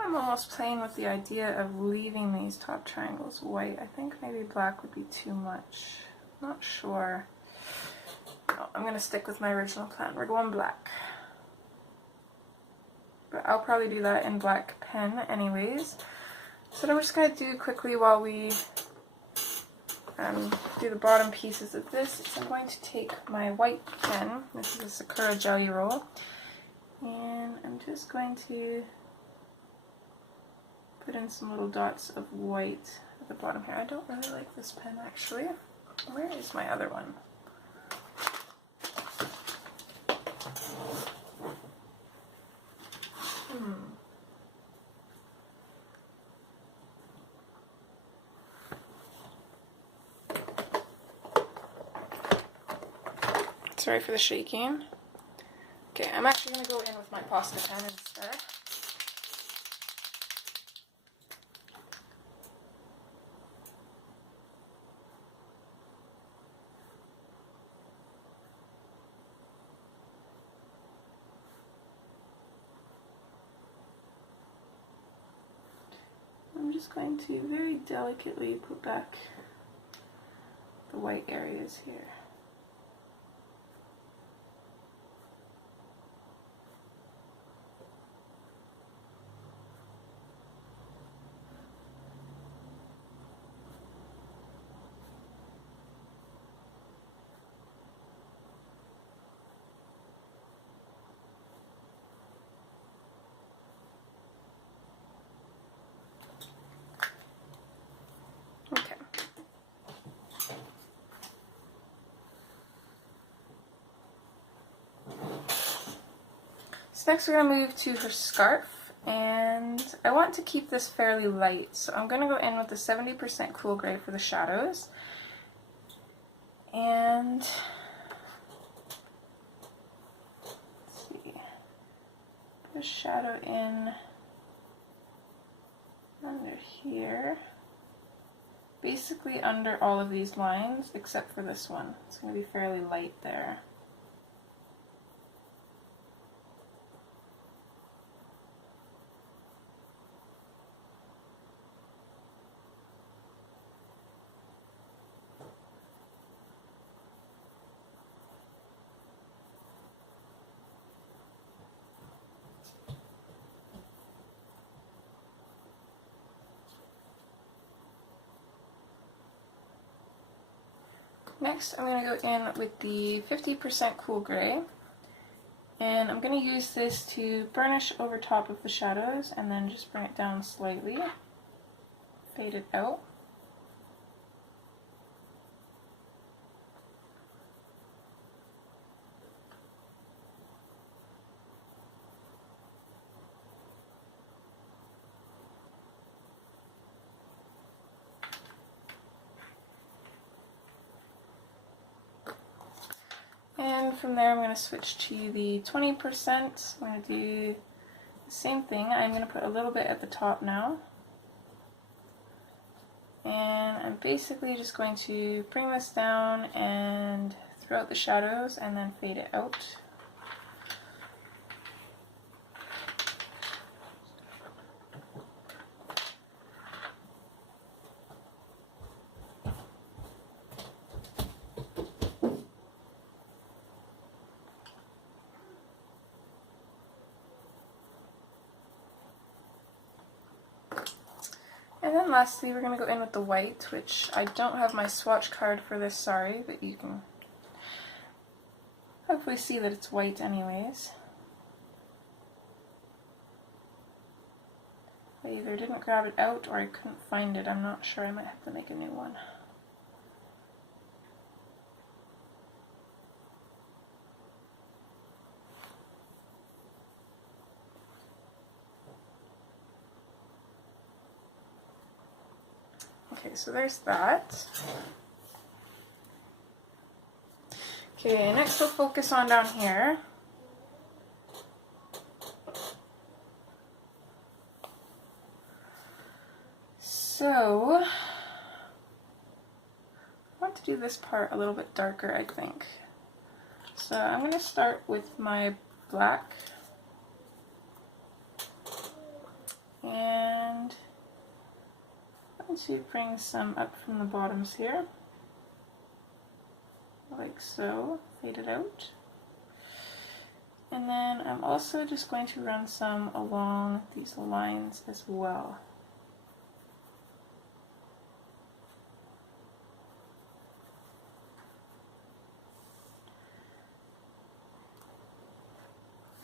I'm almost playing with the idea of leaving these top triangles white. I think maybe black would be too much. Not sure. No, I'm going to stick with my original plan. We're going black. But I'll probably do that in black pen anyways. So what I'm just going to do quickly while we do the bottom pieces of this is I'm going to take my white pen. This is a Sakura Jelly Roll. And I'm just going to put in some little dots of white at the bottom here. I don't really like this pen actually. Where is my other one? Sorry for the shaking. Okay, I'm actually going to go in with my Posca pen instead. I'm just going to very delicately put back the white areas here. Okay. So next we're going to move to her scarf, and I want to keep this fairly light, so I'm going to go in with the 70% cool gray for the shadows, and let's see, put a shadow in under here. Basically under all of these lines except for this one. It's going to be fairly light there. Next, I'm going to go in with the 50% cool gray, and I'm going to use this to burnish over top of the shadows and then just bring it down slightly, fade it out. And from there I'm going to switch to the 20%. I'm going to do the same thing. I'm going to put a little bit at the top now. And I'm basically just going to bring this down and throw out the shadows and then fade it out. And then lastly, we're going to go in with the white, which I don't have my swatch card for this, sorry, but you can hopefully see that it's white anyways. I either didn't grab it out or I couldn't find it. I'm not sure. I might have to make a new one. Okay, so there's that. Okay, next we'll focus on down here. So, I want to do this part a little bit darker, I think. So I'm going to start with my black. And to bring some up from the bottoms here, like so, fade it out. And then I'm also just going to run some along these lines as well.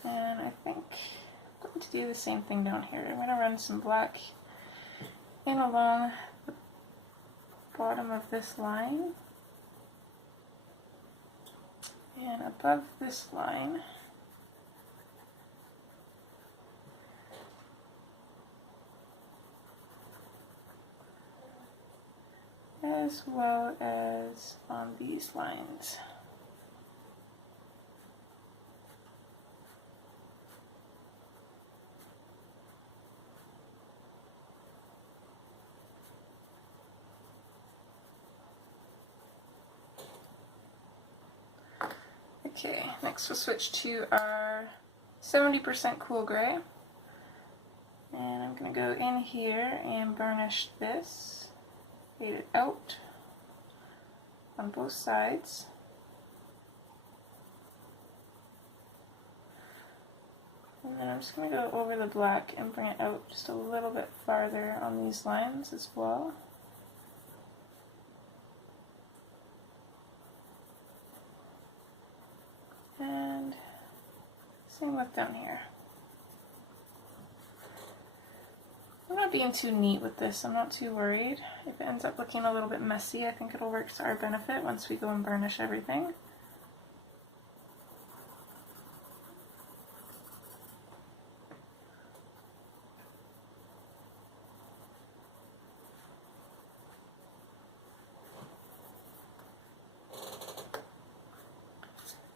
And I think I'm going to do the same thing down here. I'm going to run some black in along the bottom of this line and above this line. As well as on these lines. Okay, next we'll switch to our 70% cool gray. And I'm going to go in here and burnish this. Fade it out on both sides. And then I'm just going to go over the black and bring it out just a little bit farther on these lines as well. And same with down here. I'm not being too neat with this, I'm not too worried. If it ends up looking a little bit messy, I think it'll work to our benefit once we go and burnish everything.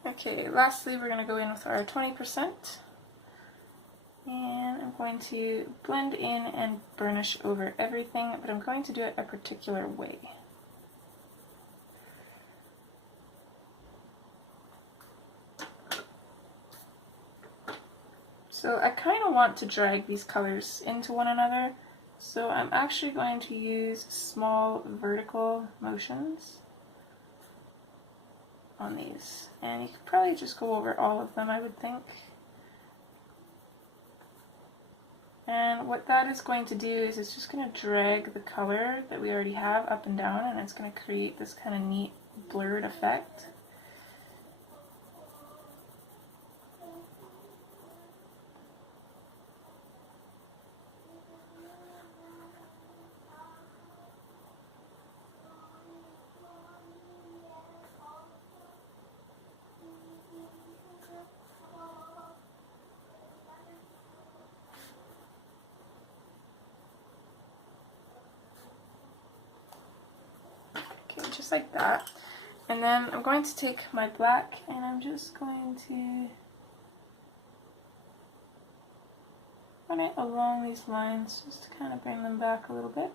Okay, lastly we're going to go in with our 20%. And I'm going to blend in and burnish over everything, but I'm going to do it a particular way. So I kind of want to drag these colors into one another, so I'm actually going to use small vertical motions on these. And you could probably just go over all of them, I would think. And what that is going to do is it's just going to drag the color that we already have up and down, and it's going to create this kind of neat blurred effect. Just like that. And then I'm going to take my black and I'm just going to run it along these lines just to kind of bring them back a little bit.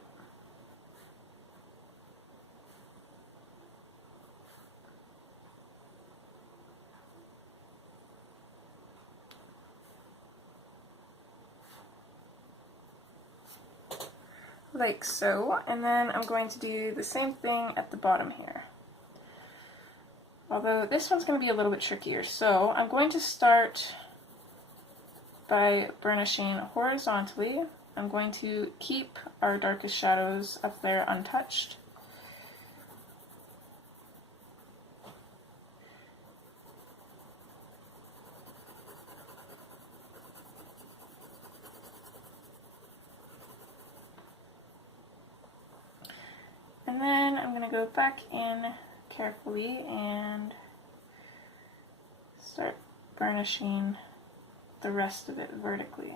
Like so, and then I'm going to do the same thing at the bottom here. Although this one's going to be a little bit trickier, so I'm going to start by burnishing horizontally. I'm going to keep our darkest shadows up there untouched. And then I'm going to go back in carefully and start burnishing the rest of it vertically.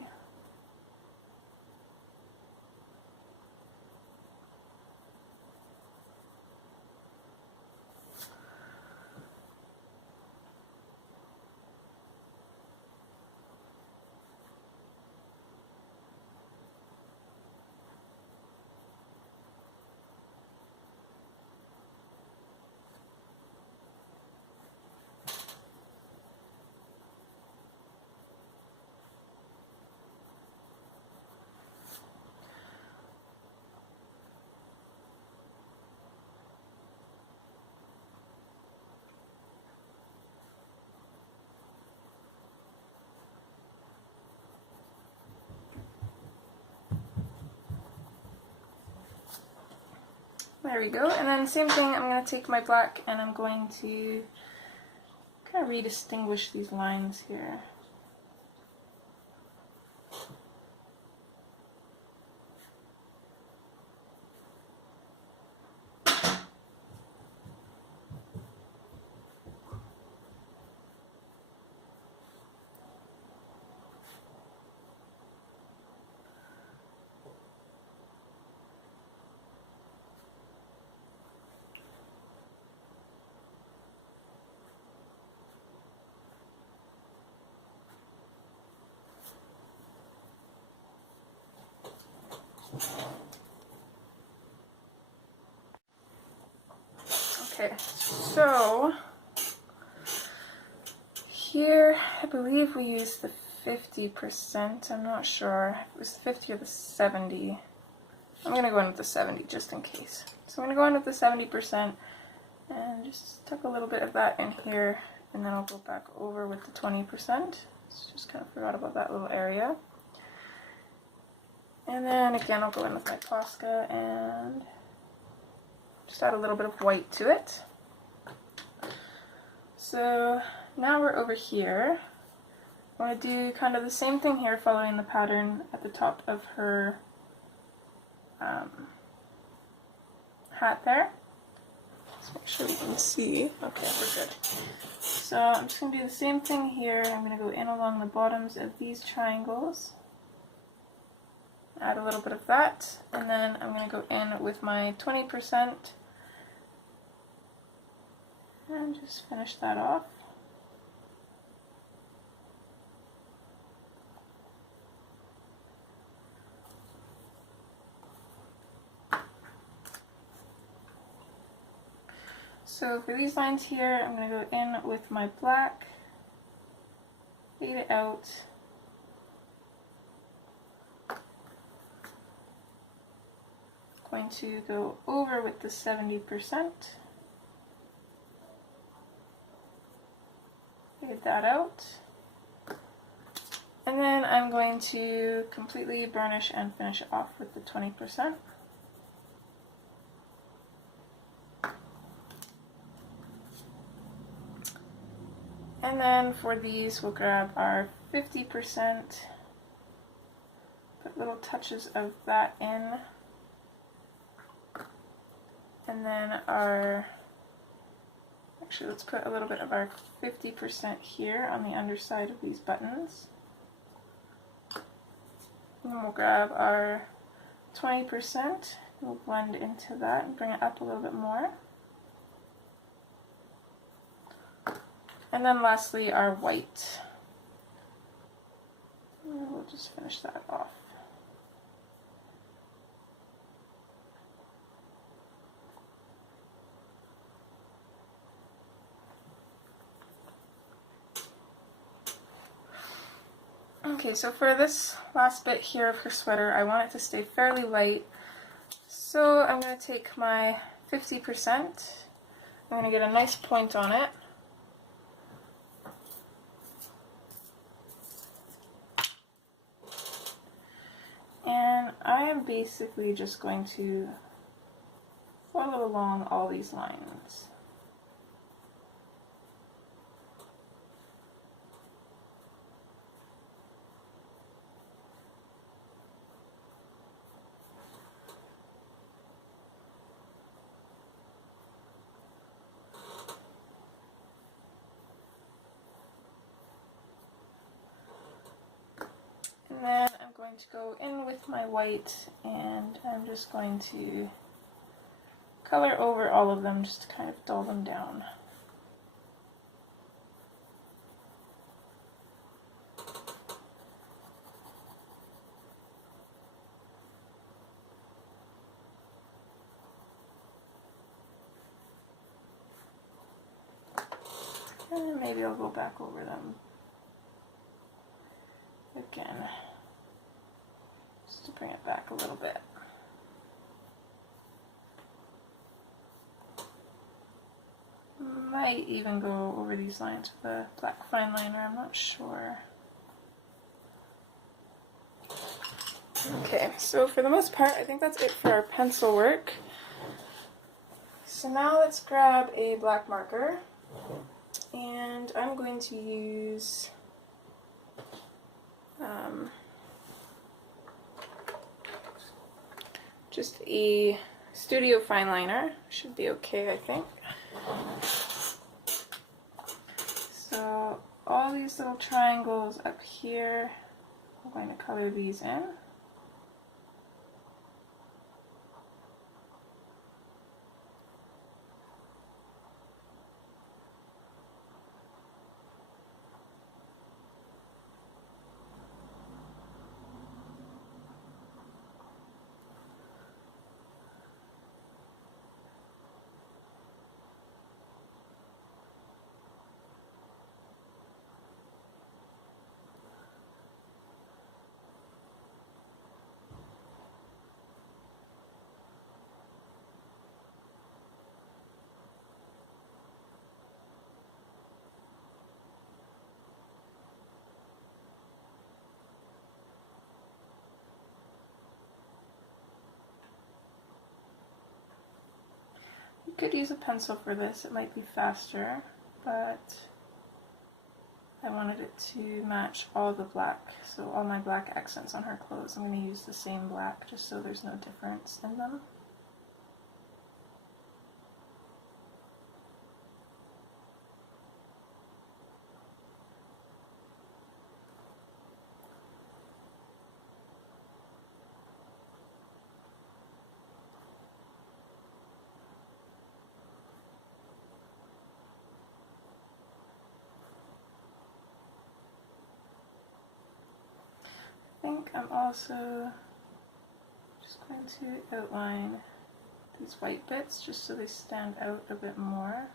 There we go. And then same thing, I'm going to take my black and I'm going to kind of redistinguish these lines here. Okay, so here I believe we used the 50%. I'm not sure if it was the 50 or the 70. I'm going to go in with the 70 just in case. So I'm going to go in with the 70% and just tuck a little bit of that in here, and then I'll go back over with the 20%. Just kind of forgot about that little area. And then again I'll go in with my Posca and just add a little bit of white to it. So now we're over here. I want to do kind of the same thing here, following the pattern at the top of her hat there. Let's make sure we can see. Okay, we're good. So I'm just going to do the same thing here. I'm going to go in along the bottoms of these triangles. Add a little bit of that, and then I'm going to go in with my 20% and just finish that off. So for these lines here, I'm going to go in with my black, fade it out. Going to go over with the 70%, fade that out, and then I'm going to completely burnish and finish it off with the 20%. And then for these, we'll grab our 50%, put little touches of that in. And then actually let's put a little bit of our 50% here on the underside of these buttons. And then we'll grab our 20%, we'll blend into that and bring it up a little bit more. And then lastly our white. And we'll just finish that off. Okay, so for this last bit here of her sweater, I want it to stay fairly light. So I'm going to take my 50%, I'm going to get a nice point on it. And I am basically just going to follow along all these lines. And then I'm going to go in with my white, and I'm just going to color over all of them just to kind of dull them down. And maybe I'll go back over them again, just to bring it back a little bit. Might even go over these lines with a black fine liner, I'm not sure. Okay, so for the most part, I think that's it for our pencil work. So now let's grab a black marker, and I'm going to use just a Studio Fine Liner. Should be okay, I think. So all these little triangles up here, I'm going to color these in. You could use a pencil for this, it might be faster, but I wanted it to match all the black, so all my black accents on her clothes. I'm going to use the same black just so there's no difference in them. I think I'm also just going to outline these white bits just so they stand out a bit more.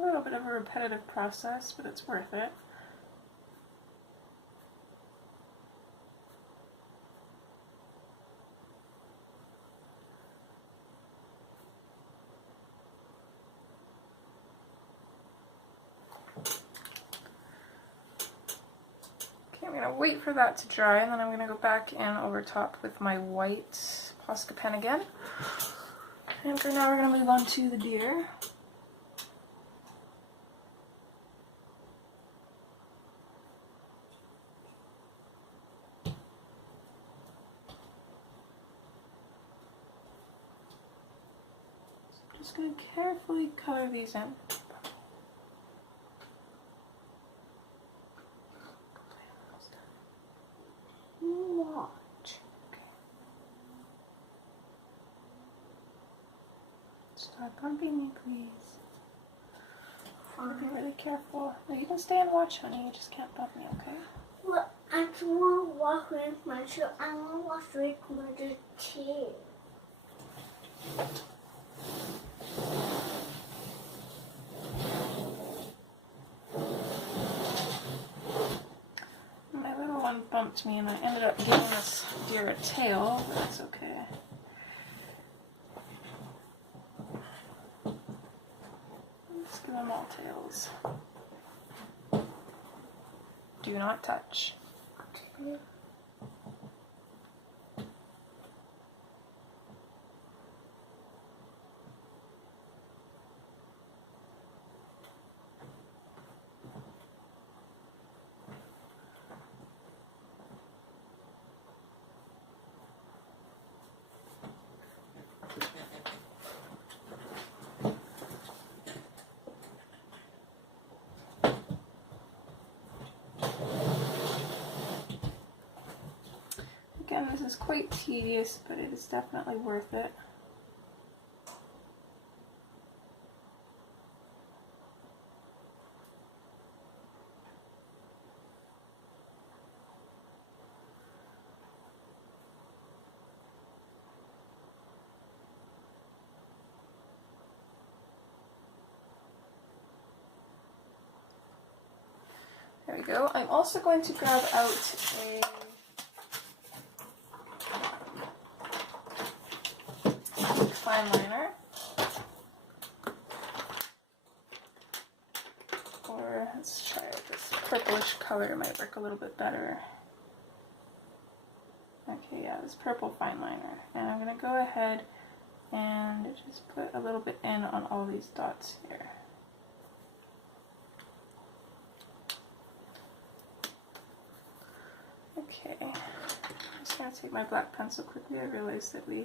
A little bit of a repetitive process, but it's worth it. Okay, I'm going to wait for that to dry, and then I'm going to go back in over top with my white Posca pen again. And for now we're going to move on to the deer. Just going to carefully color these in. Watch. Okay. Stop bumping me, please. Be really careful. No, you can stay and watch, honey. You just can't bump me, okay? Well, I just want to walk with my shoe. I want to walk with my too. My little one bumped me and I ended up giving this deer a tail, but that's okay. Let's give them all tails. Do not touch. Okay. Again, this is quite tedious, but it is definitely worth it. There we go. I'm also going to grab out a fine liner. Or let's try this purplish color, it might work a little bit better. Okay, yeah, this purple fine liner. And I'm going to go ahead and just put a little bit in on all these dots here. Okay, I'm just going to take my black pencil quickly. I realized that we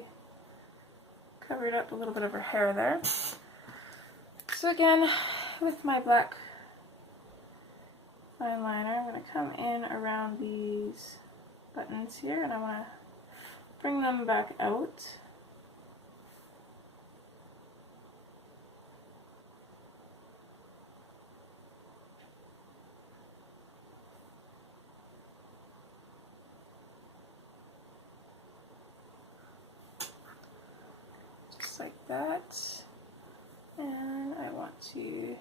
covered up a little bit of her hair there. So again, with my black fine liner, I'm going to come in around these buttons here and I want to bring them back out. Just like that. And I want to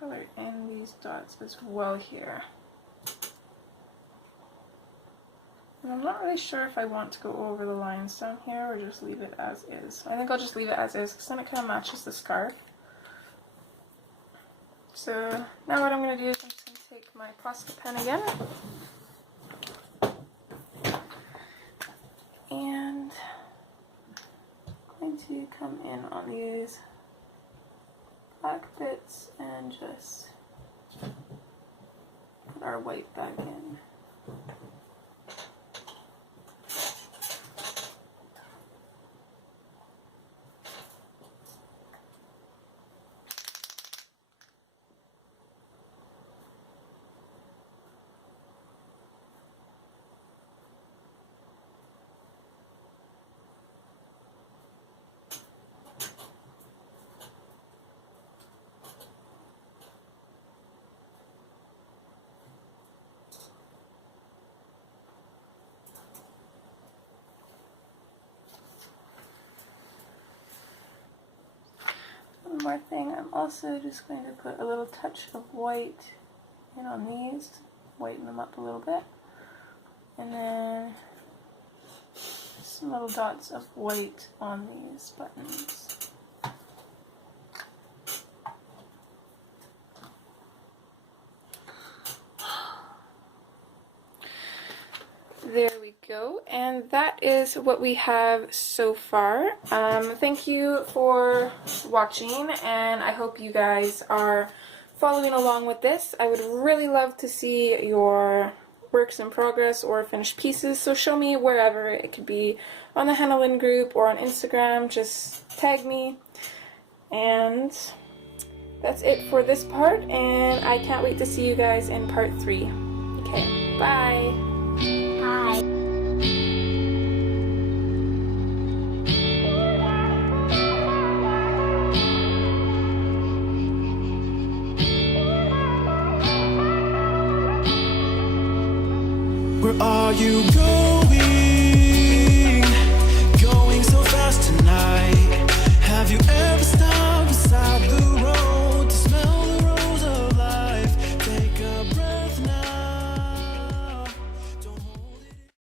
color in these dots as well here. And I'm not really sure if I want to go over the lines down here or just leave it as is. I think I'll just leave it as is because then it kind of matches the scarf. So now what I'm going to do is I'm just going to take my Posca pen again. And I'm going to come in on these black bits and just put our white back in. One more thing, I'm also just going to put a little touch of white in on these, whiten them up a little bit, and then some little dots of white on these buttons. There we go, and that is what we have so far. Thank you for watching, and I hope you guys are following along with this. I would really love to see your works in progress or finished pieces, so show me wherever. It could be on the Hannah Lynn group or on Instagram, just tag me. And that's it for this part, and I can't wait to see you guys in part 3. Okay, bye! Hi. Where are you going?